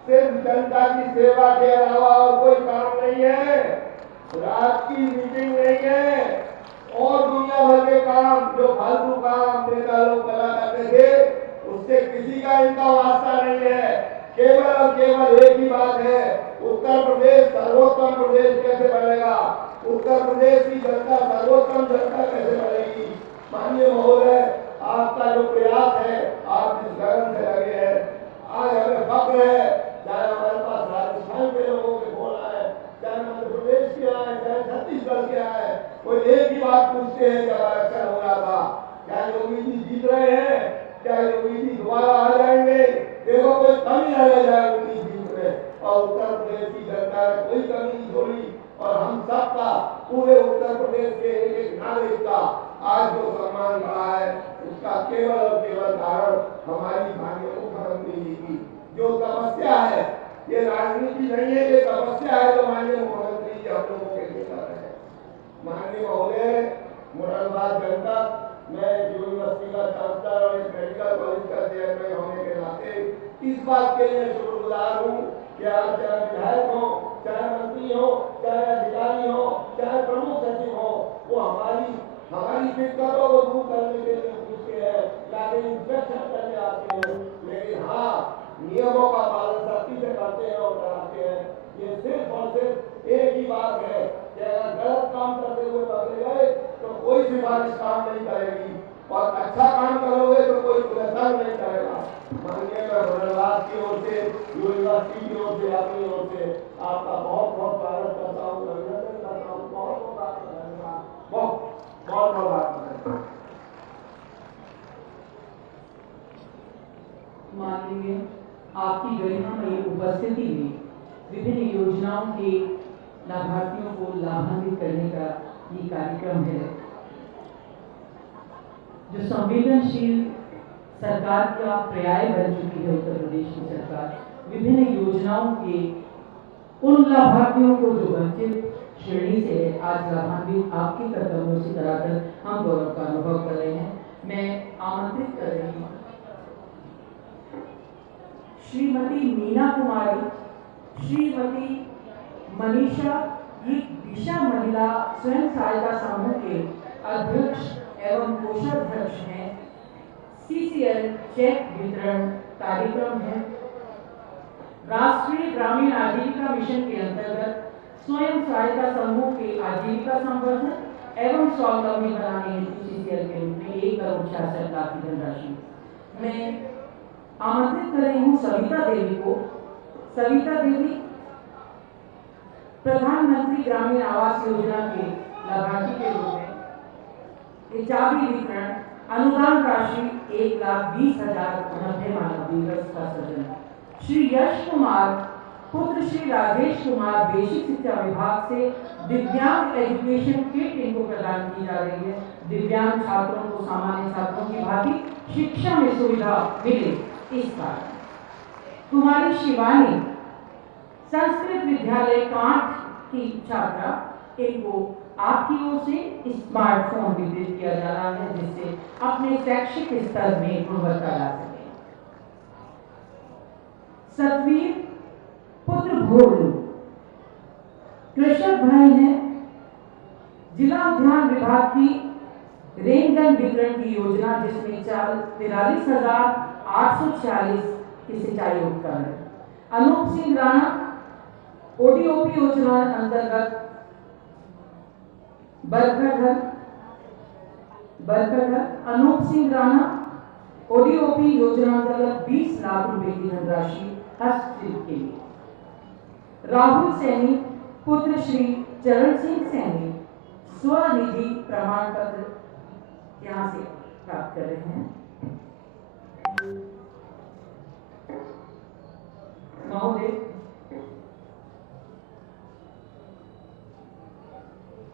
सिर्फ जनता की सेवा के अलावा और कोई काम नहीं है, रात की मीटिंग नहीं है और दुनिया भर के काम, जो फालतू काम नेता लोग करा करते थे, उससे किसी का इनका वास्ता नहीं है। केवल और केवल एक ही बात है, वो उत्तर प्रदेश सर्वोत्तम प्रदेश कैसे बनेगा, उत्तर प्रदेश की जनता सर्वोत्तम जनता कैसे बनेगी। माननीय महोदय, आपका जो प्रयास है, आप जिस लगन से लगे हैं, आज हमें फक्र है। चाहे हमारे पास राजस्थान के लोगों के फोन आए, चाहे मध्य प्रदेश के आए, चाहे छत्तीसगढ़ के आए, कोई एक ही बात पूछते हैं जब इलेक्शन हो रहा था, क्या योगी जी जीत रहे हैं, क्या योगी जी दोबारा आ जाएंगे। देखो कोई कमी न रह जाए उनकी जीत में, और उत्तर प्रदेश की जनता ने कोई कमी नहीं छोड़ी। और हम सबका, पूरे उत्तर प्रदेश के एक एक नागरिक का आज जो सम्मान बढ़ा है, उसका केवल और केवल कारण हमारी माननीय मुख्यमंत्री जी की जो तपस्या है। ये राजनीति नहीं है, ये तपस्या है जो माननीय मुख्यमंत्री जी हम लोगों के लिए कर रहे हैं। माननीय महोदय, मुरादाबाद जनपद में यूनिवर्सिटी का चांसलर और एक मेडिकल कॉलेज का चेयरमैन होने के नाते इस बात के लिए शुक्रगुजार हूँ कि आज चाहे विधायक हो, चाहे मंत्री हो, चाहे अधिकारी हो, चाहे प्रमुख सचिव हो, वो हमारी दिक्कतों को दूर करने के लिए पूछते हैं, लेकिन इंस्पेक्शन करने आते हैं, लेकिन हाँ, नियमों का पालन सख्ती से करते हैं और कराते हैं। ये सिर्फ और सिर्फ एक ही बात है कि अगर गलत काम करते हुए पकड़े गए तो कोई सिफारिश काम नहीं करेगी, और अच्छा काम करोगे तो कोई तुम्हें तंग नहीं करेगा। माननीय मैं मुरादाबाद की ओर से, यूनिवर्सिटी की ओर से, अपनी ओर से आपका बहुत बहुत स्वागत करता हूँ, अभिनंदन करता हूँ। बहुत बहुत आपका धन्यवाद, बहुत बहुत आपका धन्यवाद। माननीय, आपकी गरिमामयी उपस्थिति में विभिन्न योजनाओं के लाभार्थियों को लाभान्वित करने का ये कार्यक्रम है, जो संवेदनशील सरकार का पर्याय बन चुकी है। उत्तर प्रदेश की सरकार विभिन्न योजनाओं के उन लाभार्थियों को जो वंचित श्रेणी से है, आज लाभान्वित आपके कर्तव्यों से कराकर हम गौरव का अनुभव कर रहे हैं। मैं आमंत्रित कर रही हूँ श्रीमती मीना कुमारी, श्रीमती मनीषा, ये दिशा महिला स्वयं सहायता समूह के अध्यक्ष एवं कोषाध्यक्ष हैं। CCL चेक वितरण कार्यक्रम है। राष्ट्रीय ग्रामीण आजीविका मिशन के अंतर्गत स्वयं सहायता समूह के आजीविका संवर्धन एवं स्वावलंबी बनाने हेतु CCL के रूप में 1,66,00,000 की धनराशि मैं आमंत्रित कर रही हूँ सविता देवी को। सविता देवी प्रधानमंत्री ग्रामीण आवास योजना के लाभार्थी के रूप में चाबी वितरण अनुदान राशि 1,20,090 मानव दिवस का सृजन। श्री यश कुमार पुत्र श्री राजेश कुमार, बेसिक शिक्षा विभाग से दिव्यांग एजुकेशन किट इनको प्रदान की जा रही है। दिव्यांग छात्रों को सामान्य छात्रों की भांति शिक्षा में सुविधा मिले इस कारण। कुमारी शिवानी संस्कृत विद्यालय कांठ की छात्रा, इनको आपकी ओर से स्मार्टफोन वितरित किया जा रहा है, जिससे अपने शैक्षिक स्तर में गुणवत्ता ला सके। सतवीर पुत्र भोलू कृषक भाई हैं। जिला उद्यान विभाग की रेनगन वितरण की योजना, जिसमें 43,846 की सिंचाई उपकरण। अनूप सिंह राणा ODOP योजना अंतर्गत बरकरघर अनूप सिंह राणा ODOP योजना अंतर्गत 20 लाख रुपए की धनराशि हस्तांतरित के लिए। राहुल सैनी पुत्र श्री चरण सिंह सैनी स्वनिधि प्रमाण पत्र यहाँ से प्राप्त कर रहे हैं। महोदय,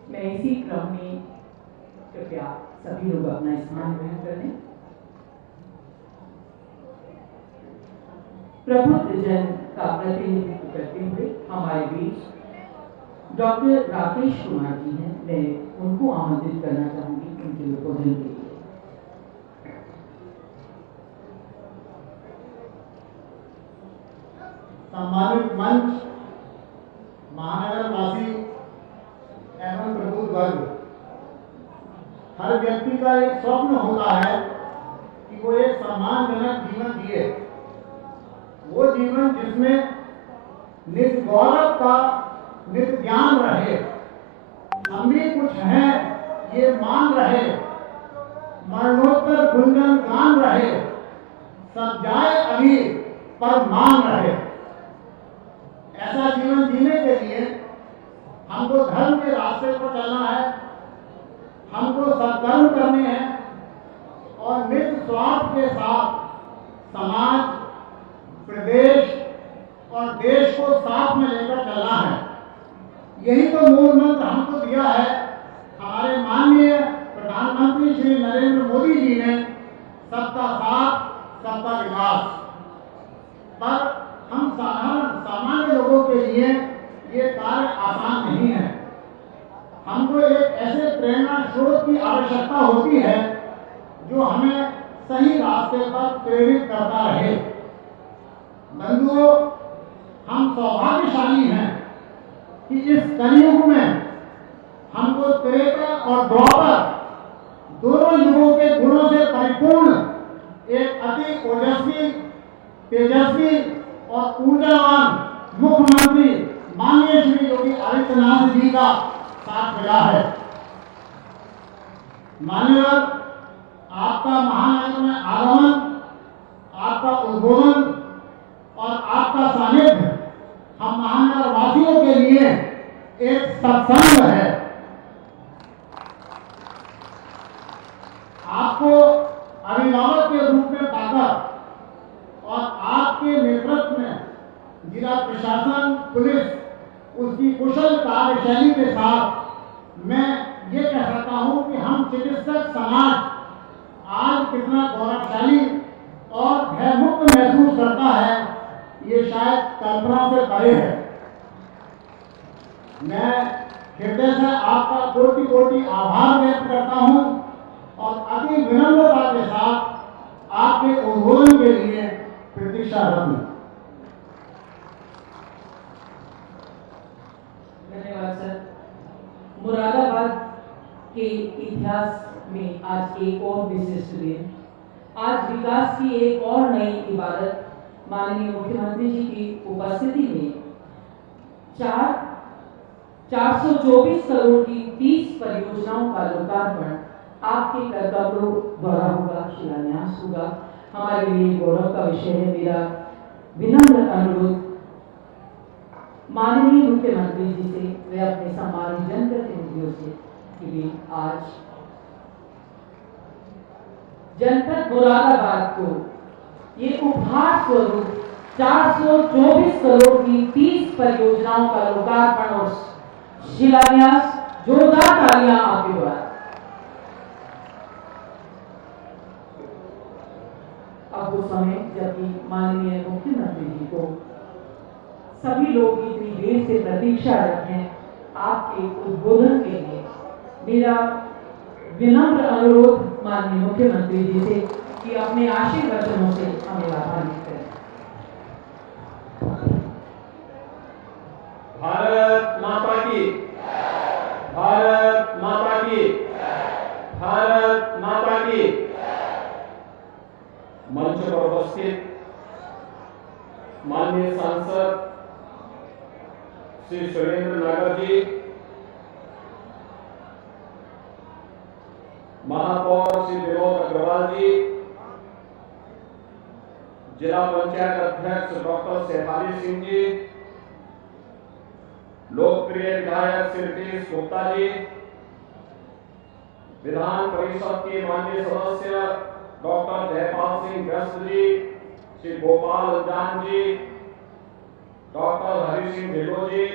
मैं इसी क्रम में कृपया सभी लोग अपना स्थान ग्रहण कर लें। प्रबुद्ध जन का प्रतिनिधित्व करते हुए हमारे बीच डॉक्टर राकेश कुमार जी हैं। मैं उनको आमंत्रित करना चाहूंगी उनके उद्बोधन के लिए। सम्मानित मंच, महानगर वासी एवं प्रबुद्ध वर्ग, हर व्यक्ति का एक स्वप्न होता है कि वो एक सम्मानजनक जीवन जिए, वो जीवन जिसमें निज गौरव का नित ज्ञान रहे। हम भी कुछ हैं ये मान रहे, मरणोत्तर गुंजन गान रहे, सब जाए अभी पर मान रहे। ऐसा जीवन जीने के लिए हमको धर्म के रास्ते पर चलना है, हमको सत्कर्म करने हैं और निज स्वार्थ के साथ समाज, प्रदेश और देश को साथ में लेकर चलना है। यही तो मूल मंत्र हमको दिया है हमारे माननीय प्रधानमंत्री श्री नरेंद्र मोदी जी ने, सबका साथ सबका विकास। पर हम सामान्य लोगों के लिए ये कार्य आसान नहीं है। हमको एक ऐसे प्रेरणा स्रोत की आवश्यकता होती है जो हमें सही रास्ते पर प्रेरित करता रहे। बंधुओं, हम सौभाग्यशाली हैं कि इस कलयुग में हमको त्रेता और द्वापर दोनों युगों के गुणों से परिपूर्ण एक अति ओजस्वी, तेजस्वी और ऊर्जावान मुख्यमंत्री माननीय श्री योगी आदित्यनाथ जी का साथ मिला है। मान्यवर, आपका महानगर में आगमन, आपका उद्बोधन और आपका सानिध्य हम महानगर वासियों के लिए एक सत्संग है। आपको अभिभावक के रूप में पाकर और आपके नेतृत्व में जिला प्रशासन, पुलिस, उसकी कुशल कार्यशैली के साथ मैं ये कह सकता हूं कि हम चिकित्सक समाज आज कितना गौरवशाली और भयमुक्त महसूस करता है, ये शायद कल्पना से परे है। मैं हृदय से आपका कोटि कोटि आभार व्यक्त करता हूं और अति विनम्रता के साथ आपके उद्बोधन के लिए प्रतीक्षारत हूं। धन्यवाद सर। मुरादाबाद के इतिहास में आज एक और विशिष्ट दिन, आज विकास की एक और नई इबारत माननीय मुख्यमंत्री जी की उपस्थिति में 424 करोड़ की 30 परियोजनाओं का लोकार्पण आपके कर्तव्यों द्वारा होगा, शिलान्यास होगा। हमारे लिए गौरव का विषय है। मेरा विनम्र अनुरोध माननीय मुख्यमंत्री जी से, वे अपने सम्मानित जनप्रतिनिधियों से कि वे आज जनपद मुरादाबाद को ये उपहार स्वरूप 424 करोड़ की 30 परियोजनाओं का लोकार्पण और शिलान्यास, जोरदार तालियां आपके द्वारा। अब वो समय जबकि माननीय मुख्यमंत्री जी को सभी लोग इतनी देर से प्रतीक्षा रखें आपके उद्बोधन के लिए। मेरा विनम्र अनुरोध माननीय मुख्यमंत्री जी से कि अपने आशीर्वचनों से हमें लाभान्वित करें। भारत माता की, भारत माता की, भारत माता की। मंच पर उपस्थित माननीय सांसद श्री सुरेंद्र नागर जी, महापौर श्री विनोद अग्रवाल जी, जिला पंचायत अध्यक्ष डॉक्टर शेफाली सिंह जी, लोकप्रिय विधायक श्री नीतीश गुप्ता जी, विधान परिषद के माननीय सदस्य डॉक्टर जयपाल सिंह व्यस्त जी, श्री गोपाल अंजान जी, डॉक्टर हरि सिंह ढिल्लो जी,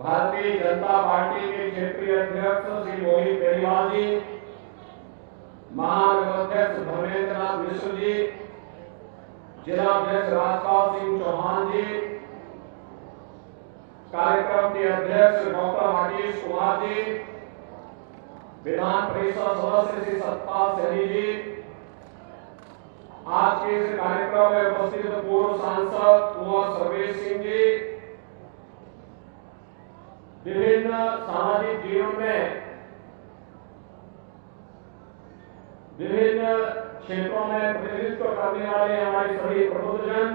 भारतीय जनता पार्टी के क्षेत्रीय अध्यक्ष श्री मोहित बेनीवाल जी, महानगर अध्यक्ष धर्मेंद्र नाथ मिश्र जी, जिला अध्यक्ष राजपाल सिंह चौहान जी, कार्यक्रम के अध्यक्ष डॉक्टर राकेश कुमार जी, विधान परिषद सदस्य श्री सतपाल सैनी जी, आज के इस कार्यक्रम में उपस्थित पूर्व सांसद कुंवर सर्वेश सिंह जी, विभिन्न सामाजिक जीवन में विभिन्न क्षेत्रों में प्रतिनिधित्व करने वाले हमारे सभी प्रबुद्धजन,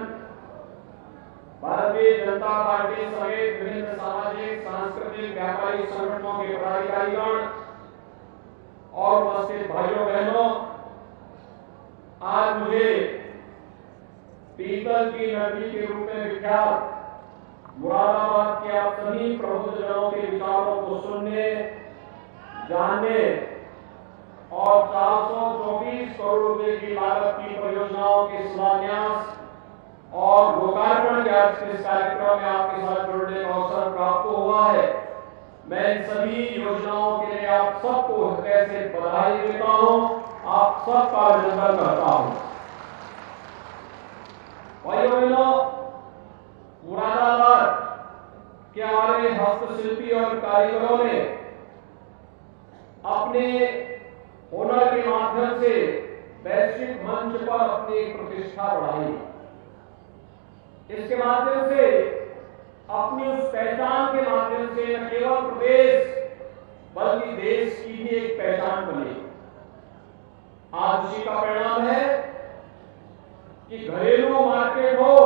भारतीय जनता पार्टी समेत विभिन्न सामाजिक, सांस्कृतिक, व्यापारिक संगठनों के पदाधिकारीगण और उपस्थित भाइयों बहनों, आज मुझे पीतल की नगरी के रूप में विख्यात मुरादाबाद के आप सभी प्रबुद्धजनों के विचारों को सुनने, जानने और 424 करोड़ रुपए की लागत की परियोजनाओं के शिलान्यास और लोकार्पण के आज इस कार्यक्रम में आपके साथ जुड़ने का अवसर प्राप्त हुआ है। मैं इन सभी योजनाओं के लिए आप सबको हृदय से बधाई देता हूं, आप सबका अभिनंदन करता हूं। भाइयों बहनों, मुरादाबाद के हमारे हस्तशिल्पी और कारीगरों ने अपने हुनर के माध्यम से वैश्विक मंच पर अपनी प्रतिष्ठा बढ़ाई। इसके माध्यम से अपनी उस पहचान के माध्यम से न केवल प्रदेश बल्कि देश की भी एक पहचान बनी। आज उसी का परिणाम है कि घरेलू मार्केट हो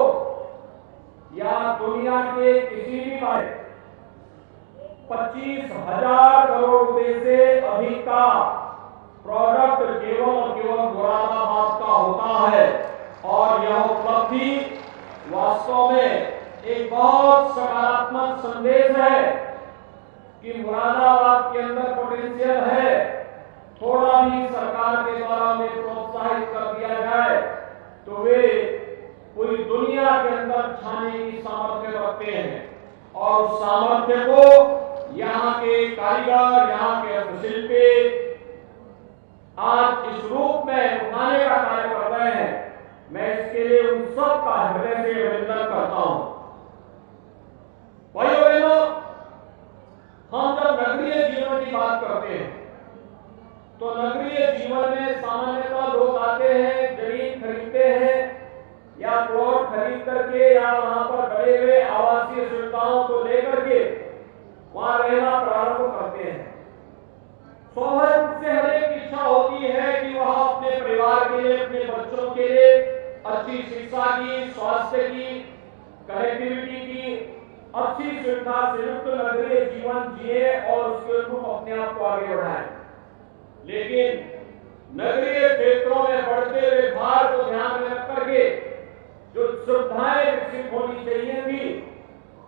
या दुनिया के किसी भी मार्केट, 25,000 करोड़ रुपए से अधिक का प्रोडक्ट केवल और केवल मुरादाबाद का होता है। और यह उपलब्धि वास्तव में एक बहुत सकारात्मक संदेश है कि मुरादाबाद के अंदर पोटेंशियल है। थोड़ा भी सरकार के द्वारा उन्हें प्रोत्साहित कर दिया जाए तो वे पूरी दुनिया के अंदर छाने की सामर्थ्य रखते हैं और उस सामर्थ्य को यहाँ के कारीगर, यहाँ के हस्तशिल्पी आज इस रूप में उठाने का कार्य कर रहे हैं। मैं इसके लिए उन सब का हृदय से अभिनंदन करता हूं। भाइयों बहनों, हम जब नगरीय जीवन की बात करते हैं तो नगरीय जीवन में सामान्यतः लोग आते हैं, जमीन खरीदते हैं या प्लॉट खरीद करके या वहां पर बड़े हुए आवासीय सुविधाओं को लेकर के वहां रहना प्रारंभ करते हैं। स्वाभाविक रूप से हर एक इच्छा होती है कि वह अपने परिवार के लिए, अपने बच्चों के लिए अच्छी शिक्षा की, स्वास्थ्य की, कनेक्टिविटी की अच्छी सुविधा से युक्त नगरीय जीवन जिए और उसके अनुरूप अपने आप को आगे बढ़ाएं। लेकिन नगरीय क्षेत्रों में बढ़ते हुए भार को ध्यान में रख करके जो सुविधाएं विकसित होनी चाहिए थी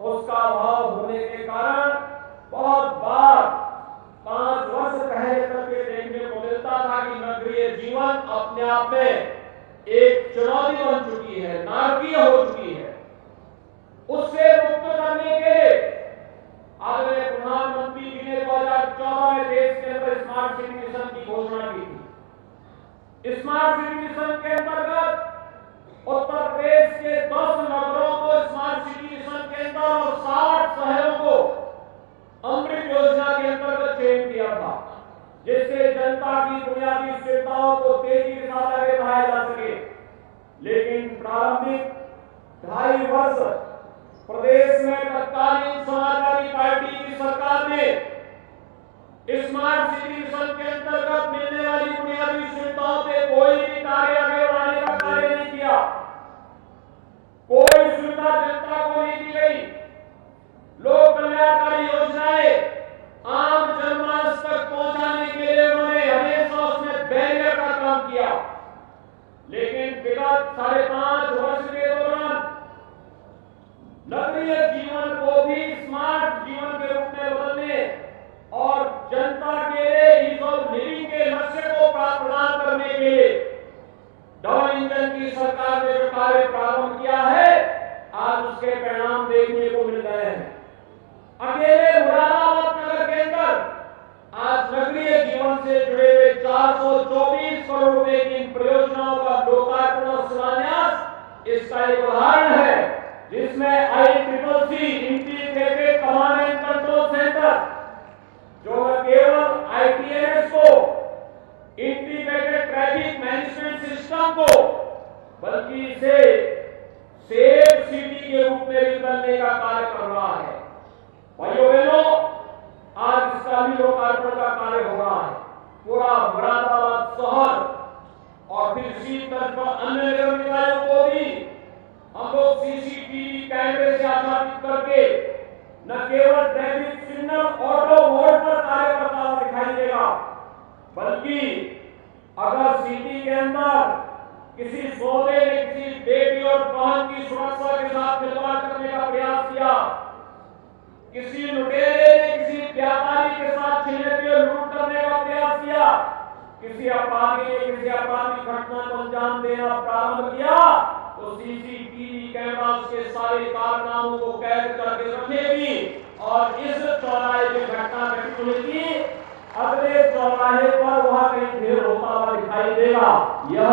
उसका अभाव होने के कारण बहुत बार 5 वर्ष पहले तक ये देखने को मिलता था कि नगरीय जीवन अपने आप में एक चुनौती बन चुकी है, नारकीय हो चुकी है। उससे मुक्त करने के लिए आदरणीय प्रधानमंत्री जी ने 2014 में देश के अंदर स्मार्ट सिटी मिशन की घोषणा की थी। स्मार्ट सिटी मिशन के अंतर्गत उत्तर प्रदेश के 10 नगरों को स्मार्ट सिटी मिशन के अंदर और 60 शहरों को अमृत योजना के अंतर्गत चयन किया था, जिससे जनता की बुनियादी सुविधाओं को तेजी के साथ आगे बढ़ाया जा सके। लेकिन प्रारंभिक 2.5 वर्ष प्रदेश में तत्कालीन समाजवादी पार्टी की सरकार ने स्मार्ट सिटी मिशन के अंतर्गत मिलने वाली बुनियादी सुविधाओं पे कोई भी कार्य आगे बढ़ाने का कार्य नहीं किया। कोई सुविधा जनता को नहीं दी गई। लोक कल्याणकारी योजनाएं आम जनमानस तक पहुंचाने के लिए उन्होंने हमेशा उसमें बैरियर का काम किया। लेकिन विगत 5.5 वर्ष के दौरान नगरीय जीवन को भी स्मार्ट जीवन के रूप में बदलने और जनता के लिए ईज ऑफ लिविंग के लक्ष्य को प्रदान करने के लिए डबल इंजन की सरकार ने जो कार्य प्रारंभ किया है, आज उसके परिणाम देखने को मिल रहे हैं। अकेले मुरादाबाद नगर के अंदर आज नगरीय जीवन से जुड़े हुए 424 करोड़ रुपए की इन परियोजनाओं का लोकार्पण और शिलान्यास इसका एक उदाहरण है, जिसमें ICCC integrated command and control centre जो न केवल ITMS को, इंटीग्रेटेड ट्रैफिक मैनेजमेंट सिस्टम को, बल्कि इसे सेफ सिटी के रूप में भी करने का कार्य कर रहा है। भाइयों बहनों, आज इसका भी लोकार्पण का कार्य हो रहा है। पूरा मुरादाबाद शहर और फिर इसी तर्ज पर अन्य नगर निकायों को भी हम लोग CCTV कैमरे किसी अपराधी ने किसी आपराधिक घटना को अंजाम देना प्रारंभ किया तो सीसीटीवी कैमरा उसके सारे कारनामों को कैद करके रखेगी और इस चौराहे की घटना घटित हुई थी अगले चौराहे पर वहां कहीं ढेर होता हुआ दिखाई देगा। यह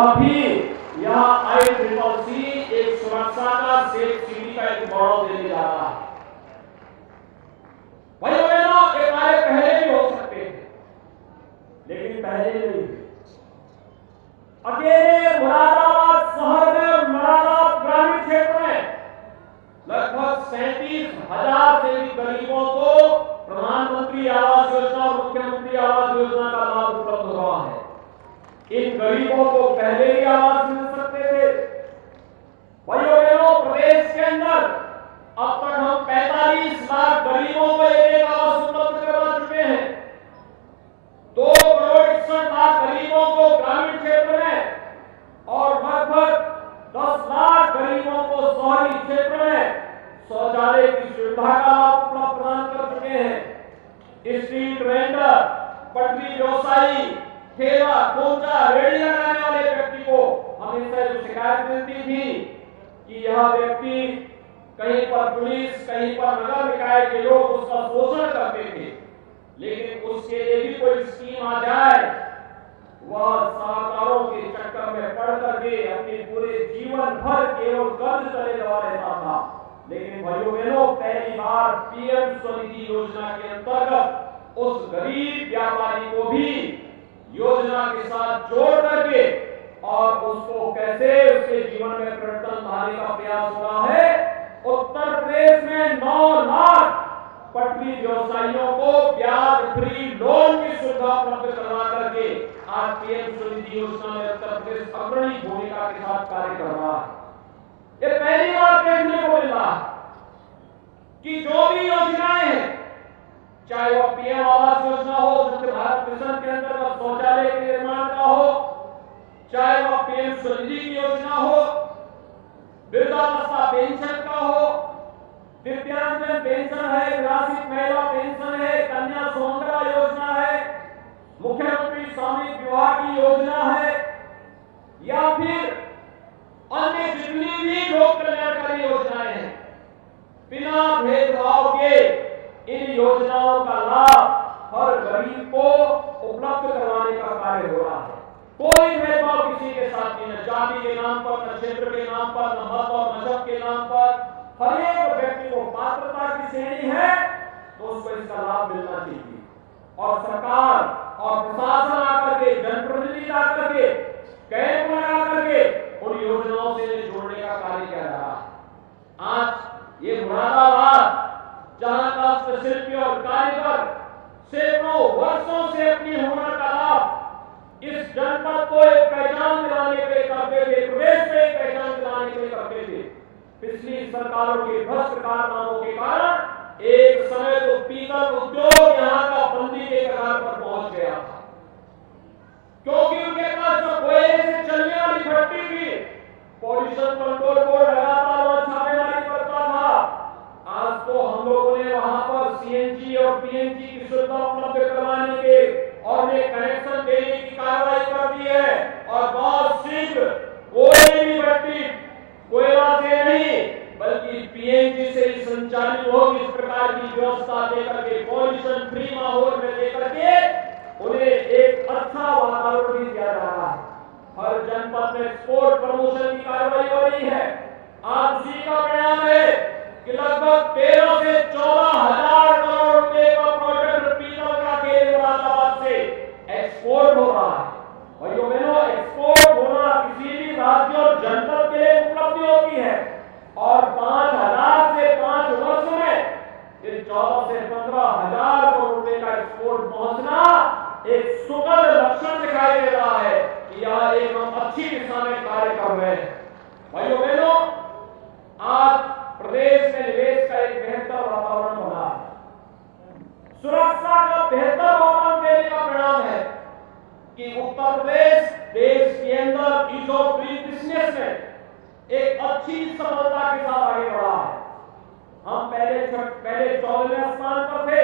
ICCC एक सुरक्षा का सेफ सिटी का एक मॉडल देने जा रहा है। भाई बहनों, ये कार्य पहले भी हो सकते थे लेकिन पहले नहीं। अकेले मुरादाबाद शहर में मुरादाबाद ग्रामीण क्षेत्र में लगभग 37,000 से भी गरीबों को प्रधानमंत्री आवास योजना और मुख्यमंत्री आवास योजना का लाभ उपलब्ध हुआ है। इन गरीबों को पहले ही आवास मिल सकते थे। भाइयों बहनों, प्रदेश के अंदर अब तक हम 45 लाख गरीबों को एक आवास उपलब्ध करवा चुके हैं। 2 करोड़ 61 लाख गरीबों को ग्रामीण क्षेत्र में और लगभग 10 लाख गरीबों को शहरी क्षेत्र में शौचालय की सुविधा का लाभ प्रदान कर चुके हैं। स्ट्रीट वेंडर, पटरी व्यवसायी, ठेला कोचा रेडी लगाने वाले व्यक्ति को हमेशा जो शिकायत मिलती थी कि यह व्यक्ति कहीं पर पुलिस, कहीं पर नगर निकाय के लोग उसका शोषण करते थे, लेकिन उसके लिए भी कोई स्कीम आ जाए वह साहूकारों के चक्कर में पड़ करके अपने पूरे जीवन भर केवल कर्ज चले दबा रहता था। लेकिन भाइयों बहनों, पहली बार PM स्वनिधि योजना के अंतर्गत उस गरीब व्यापारी को भी योजना के साथ जोड़ करके और उसको कैसे उसके जीवन में परिवर्तन लाने का प्रयास हो रहा है। उत्तर प्रदेश में 9 लाख पटरी व्यवसायियों को ब्याज फ्री लोन की सुविधा उपलब्ध करवा करके आज PM स्वनिधि योजना में उत्तर प्रदेश अग्रणी भूमिका के साथ कार्य कर रहा है। ये पहली बार देखने को मिला कि जो भी योजनाएं हैं, चाहे वह PM आवास योजना हो, स्वच्छ भारत मिशन के अंतर्गत शौचालय के निर्माण का हो, चाहे वह PM स्वनिधि की योजना हो, वृद्धावस्था पेंशन का हो, दिव्यांगजन पेंशन है, विवाहित महिला पेंशन है, कन्या सुमंगला योजना है, मुख्यमंत्री सामूहिक विवाह की योजना है, या फिर अन्य जितनी भी लोक कल्याणकारी योजनाएं हैं, बिना भेदभाव के इन योजनाओं का लाभ हर गरीब को उपलब्ध करवाने का कार्य हो रहा है। कोई भेदभाव किसी के साथ नहीं, न जाति के नाम पर, न क्षेत्र के नाम पर, न मत और मजहब के नाम पर। हर एक व्यक्ति को पात्रता की श्रेणी है तो उसको इसका लाभ मिलना चाहिए। और सरकार और प्रशासन आकर के, जनप्रतिनिधि आकर के, कैंप लगा करके उन योजनाओं से जोड़ने का कार्य कर रहा है। आज ये मुरादाबाद जहां का शिल्पी और कारीगर सैकड़ों वर्षों से अपनी हुनर का लाभ इस जनपद को एक पहचान दिलाने के लिए करते थे, प्रदेश में एक पहचान दिलाने के लिए करते थे। पिछली सरकारों के भ्रष्ट कारनामों के कारण एक समय तो पीतल उद्योग यहां का बंदी के कगार पर पहुंच गया था, क्योंकि उनके पास जो कोयले से चलने वाली भट्टी थी, पॉल्यूशन कंट्रोल बोर्ड लगातार वहां छापेमारी करता था। आज तो हम लोगों ने वहां पर CNG और PNG की सुविधा उपलब्ध करवाने के और कनेक्शन देने की कार्रवाई कर दी है और बहुत शीघ्र कोई भी भट्टी कोयला से नहीं बल्कि PNG से ही संचालित होगी। इस प्रकार की व्यवस्था देकर के पॉल्यूशन फ्री माहौल में लेकर के उन्हें एक अच्छा वातावरण भी दिया जा रहा है। हर जनपद में एक्सपोर्ट प्रमोशन की कार्रवाई हो रही है। आज उसी का परिणाम है कि लगभग 13 से 14,000 करोड़ रुपए का प्रोडक्ट पीतल का खेल मुरादाबाद से एक्सपोर्ट हो रहा है। भाइयों बहनों, एक्सपोर्ट होना किसी भी राज्य और जनपद के लिए उपलब्धि होती है और 5,000 से 5 वर्ष में 14 से 15,000 करोड़ रुपए का एक्सपोर्ट पहुंचना एक सुखद लक्षण दिखाई दे रहा है कि यह एक हम अच्छी दिशा में कार्य कर रहे हैं। भाइयों बहनों, आज प्रदेश में निवेश का एक बेहतर वातावरण बना है। सुरक्षा का बेहतर वातावरण देने का परिणाम है कि उत्तर प्रदेश देश के अंदर ईज ऑफ डूइंग बिजनेस में एक अच्छी सफलता के साथ आगे बढ़ा है। हम पहले 14वें स्थान पर थे,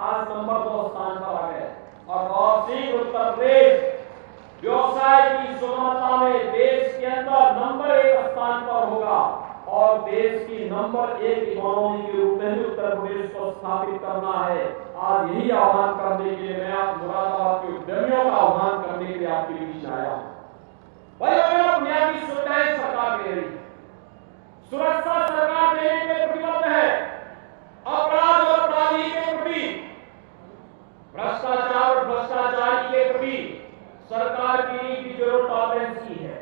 आज नंबर 2 स्थान पर आ गए और बहुत शीघ्र उत्तर प्रदेश करना है। आज यही आह्वान करने के लिए मैं आज मुरादाबाद के उद्यमियों का आह्वान करने के लिए आपके बीच आया हूं। भाई बुनियादी सुविधाएं सरकार दे रही है, सुरक्षा सरकार देने के प्रतिबद्ध है, अपराध और अपराधी के प्रति, भ्रष्टाचार और भ्रष्टाचारी के प्रति सरकार की नीति जीरो टॉलरेंस की है।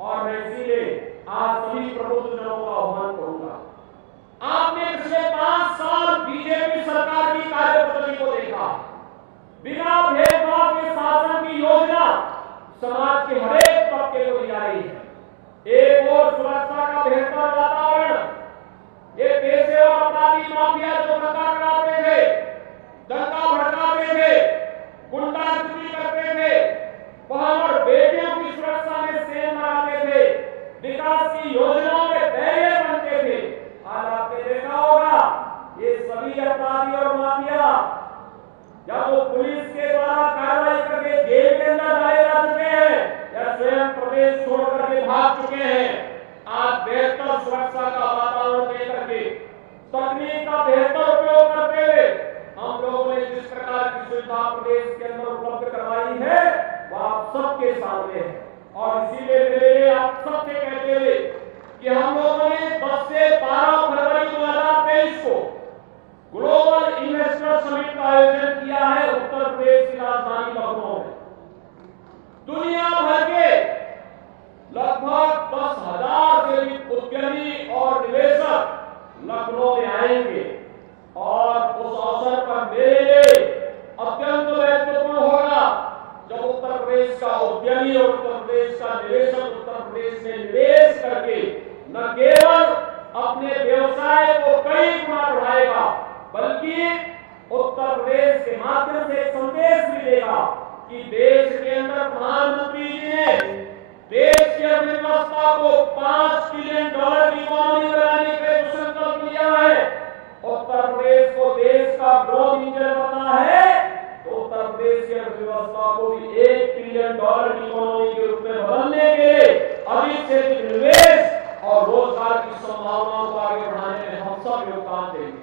और मैं इसीलिए आज सभी प्रबुद्धजनों का आह्वान करूंगा, आपने पिछले 5 साल बीजेपी सरकार की कार्यपद्धति को देखा, बिना भेदभाव के शासन की योजना समाज के हर एक तबके को दी जा रही है। एक और सुरक्षा का बेहतर वातावरण, ये पैसे और अपराधी माफिया जो धंधा कराते थे, दंगा भड़काते थे, गुंडागर्दी करते थे, बहन और बेटियों की सुरक्षा में सेंध लगाते थे, विकास की योजनाओं में बैरियर बनते थे। आज आपने देखा होगा ये सभी अपराधी और माफिया या तो पुलिस के द्वारा कार्रवाई करके जेल के अंदर डाले जा चुके हैं या स्वयं प्रदेश छोड़कर के भाग चुके हैं। आज बेहतर सुरक्षा का वातावरण देकर के तकनीक का बेहतर उपयोग करते हुए हम लोगों ने जिस प्रकार की सुविधा प्रदेश के अंदर उपलब्ध करवाई है वह आप सबके सामने है। और इसीलिए मेरे आप सबसे कहते हुए कि हम लोगों ने 10 से 12 फरवरी 2023 को ग्लोबल इन्वेस्टर समिट का आयोजन किया है उत्तर प्रदेश की राजधानी लखनऊ में। दुनिया भर के लगभग 10,000 से अधिक उद्यमी और निवेशक लखनऊ में आएंगे और उस अवसर पर मेरे लिए अत्यंत महत्वपूर्ण होगा जब उत्तर प्रदेश का उद्यमी और उत्तर प्रदेश का निवेशक उत्तर प्रदेश में निवेश करके न केवल अपने व्यवसाय को कई गुना बढ़ाएगा बल्कि उत्तर प्रदेश के माध्यम से एक संदेश मिलेगा कि देश के अंदर प्रधानमंत्री जी ने देश की अर्थव्यवस्था को $5 ट्रिलियन की इकोनॉमी बनाने का संकल्प लिया है। उत्तर प्रदेश को देश का ग्रोथ इंजन बनना है तो उत्तर प्रदेश की अर्थव्यवस्था को भी $1 ट्रिलियन की इकोनॉमी के रूप में बदलने के लिए अधिक से अधिक निवेश और रोजगार की संभावनाओं को आगे बढ़ाने में हम सब योगदान देंगे।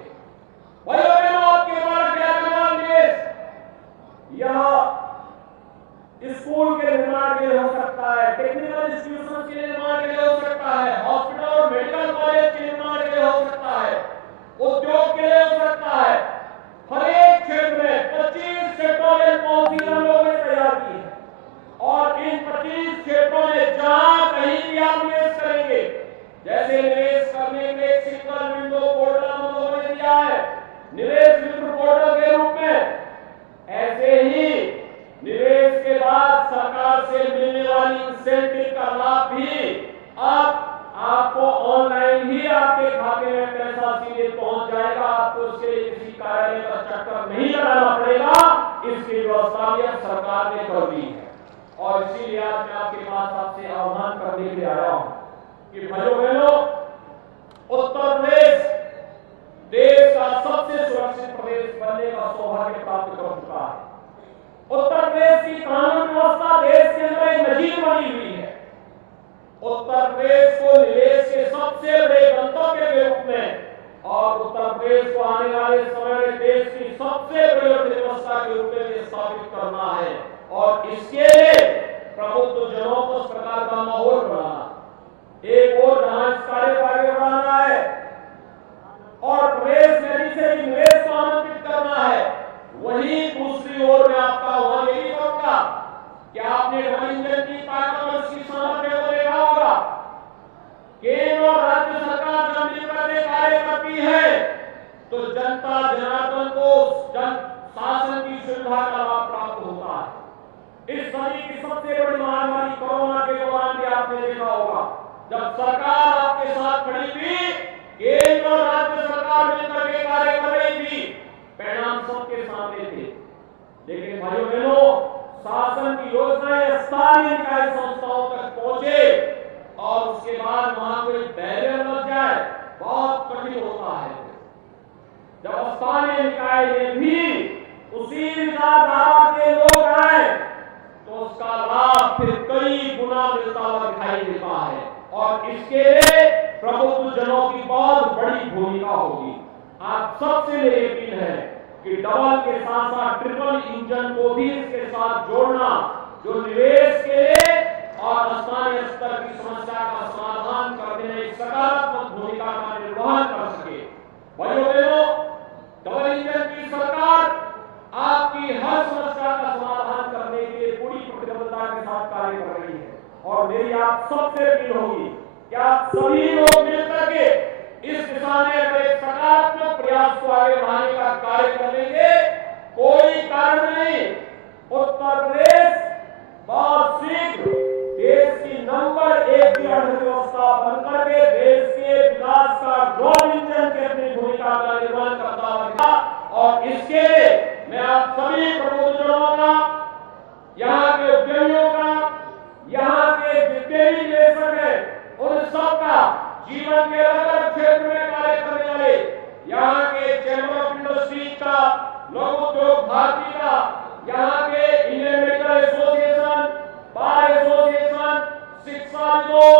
आपके द्वारा क्या करना निवेश, यह स्कूल के निर्माण के लिए हो सकता है, टेक्निकल इंस्टीट्यूशन के निर्माण के लिए हो सकता है, हॉस्पिटल और मेडिकल कॉलेज के निर्माण के लिए हो सकता है, उद्योग के लिए हो सकता है। हर एक क्षेत्र में 25 क्षेत्रों में पॉलिसी हम लोगों ने तैयार की है और इन 25 क्षेत्रों में जहां कहीं भी आप निवेश करेंगे, जैसे निवेश करने के लिए सिंगल विंडो पोर्टल हम लोगों ने दिया है निवेश मित्र पोर्टल के रूप में, ऐसे ही निवेश के बाद सरकार से मिलने वाली इंसेंटिव का लाभ भी अब आपको ऑनलाइन ही आपके खाते में पैसा सीधे पहुंच जाएगा। आपको उसके लिए किसी कार्यालय का चक्कर नहीं लगाना पड़ेगा। इसकी व्यवस्था भी अब सरकार ने कर दी है और इसीलिए आज मैं आपके पास आपसे आह्वान करने के लिए आया हूं कि भाइयों बहनों, उत्तर प्रदेश देश का सबसे सुरक्षित प्रदेश बनने का सौभाग्य प्राप्त कर चुका है। उत्तर प्रदेश की कानून व्यवस्था देश के अंदर एक नजीर बनी हुई है। उत्तर प्रदेश को निवेश के सबसे बड़े गंतव्य के रूप में और उत्तर प्रदेश को आने वाले समय में देश की सबसे बड़ी अर्थव्यवस्था के रूप में स्थापित करना है और इसके लिए प्रबुद्ध जनों को इस प्रकार का माहौल बनाना, एक और जहां इस कार्य को आगे बढ़ाना है और प्रदेश में अधिक से अधिक निवेश को आमंत्रित करना है। वहीं दूसरी ओर मैं आपका आह्वान यही करूंगा कि आपने डबल इंजन की ताकत और उसकी सामर्थ्य को देखा होगा। केंद्र और राज्य सरकार जब मिलकर के कार्य करती है तो जनता जनार्दन को जन शासन की सुविधा का लाभ प्राप्त होता है। इस सदी की सबसे बड़ी महामारी कोरोना के दौरान भी आपने देखा होगा जब सरकार आपके साथ खड़ी थी, केंद्र और राज्य सरकार मिलकर के कार्य कर रही थी, परिणाम सबके सामने थे। लेकिन भाइयों बहनों, शासन की योजनाएं स्थानीय निकाय संस्थाओं तक पहुंचे और उसके बाद वहां कोई बैरियर लग जाए बहुत कठिन होता है। जब स्थानीय निकाय में भी उसी विचारधारा के लोग आए तो उसका लाभ फिर कई गुना मिलता हुआ दिखाई देता है और इसके लिए प्रबुद्ध जनों की बहुत बड़ी भूमिका होगी। आप सबसे मेरी अपील है के साथ साथ ट्रिपल इंजन को भी इसके साथ जोड़ना, जो निवेश के लिए और स्थानीय स्तर की समस्या का समाधान करने में एक सकारात्मक भूमिका का निर्वहन कर सके। भाइयों बहनों, डबल इंजन की सरकार आपकी हर समस्या का समाधान करने के लिए पूरी प्रतिबद्धता के साथ कार्य कर रही है। और मेरी आप सबसे अपील होगी कि आप सभी लोग मिलकर के इस दिशा में अगर एक सकारात्मक प्रयास को आगे बढ़ाने का कार्य करेंगे, कोई कारण नहीं, उत्तर प्रदेश बहुत शीघ्र देश की नंबर 1 की अर्थव्यवस्था बनकर के देश के विकास का ग्रोथ इंजन की अपनी भूमिका का निर्वहन करता हुआ, और इसके लिए मैं आप सभी प्रबुद्धजनों का, यहाँ के उद्यमियों का, यहाँ के जितने भी निवेशक हैं, उन सबका जीवन के अलग अलग क्षेत्र में कार्य करने वाले यहाँ के चैम्बर ऑफ इंडस्ट्रीज का, लघु उद्योग भारती का, यहाँ के Indian medical association, bar association, शिक्षाविदों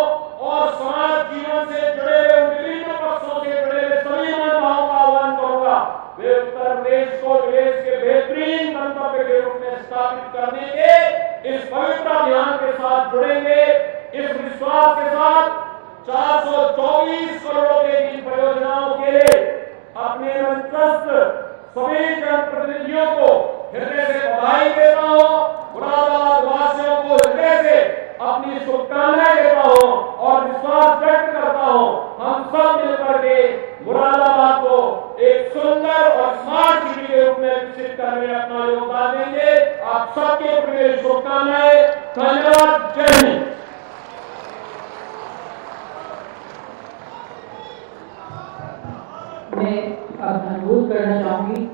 और समाज जीवन से जुड़े हुए विभिन्न पक्षों से जुड़े हुए सभी महानुभावों का आह्वान करूंगा, वे उत्तर प्रदेश को देश के बेहतरीन गंतव्य के रूप में स्थापित करने के इस पवित्र अभियान के साथ जुड़ेंगे। इस विश्वास के साथ 424 करोड़ के इन परियोजनाओं के लिए अपने मंचस्थ सभी जनप्रतिनिधियों को हृदय से बधाई देता हूं, मुरादाबाद वासियों को हृदय से अपनी शुभकामनाएं देता हूं और विश्वास व्यक्त करता हूं हम सब मिलकर के मुरादाबाद को एक सुंदर और स्मार्ट सिटी के रूप में विकसित करने में अपना योगदान देंगे। आप सबके प्रति शुभकामनाएं। धन्यवाद। जय हिंद। मैं अब अनुरोध करना चाहूंगी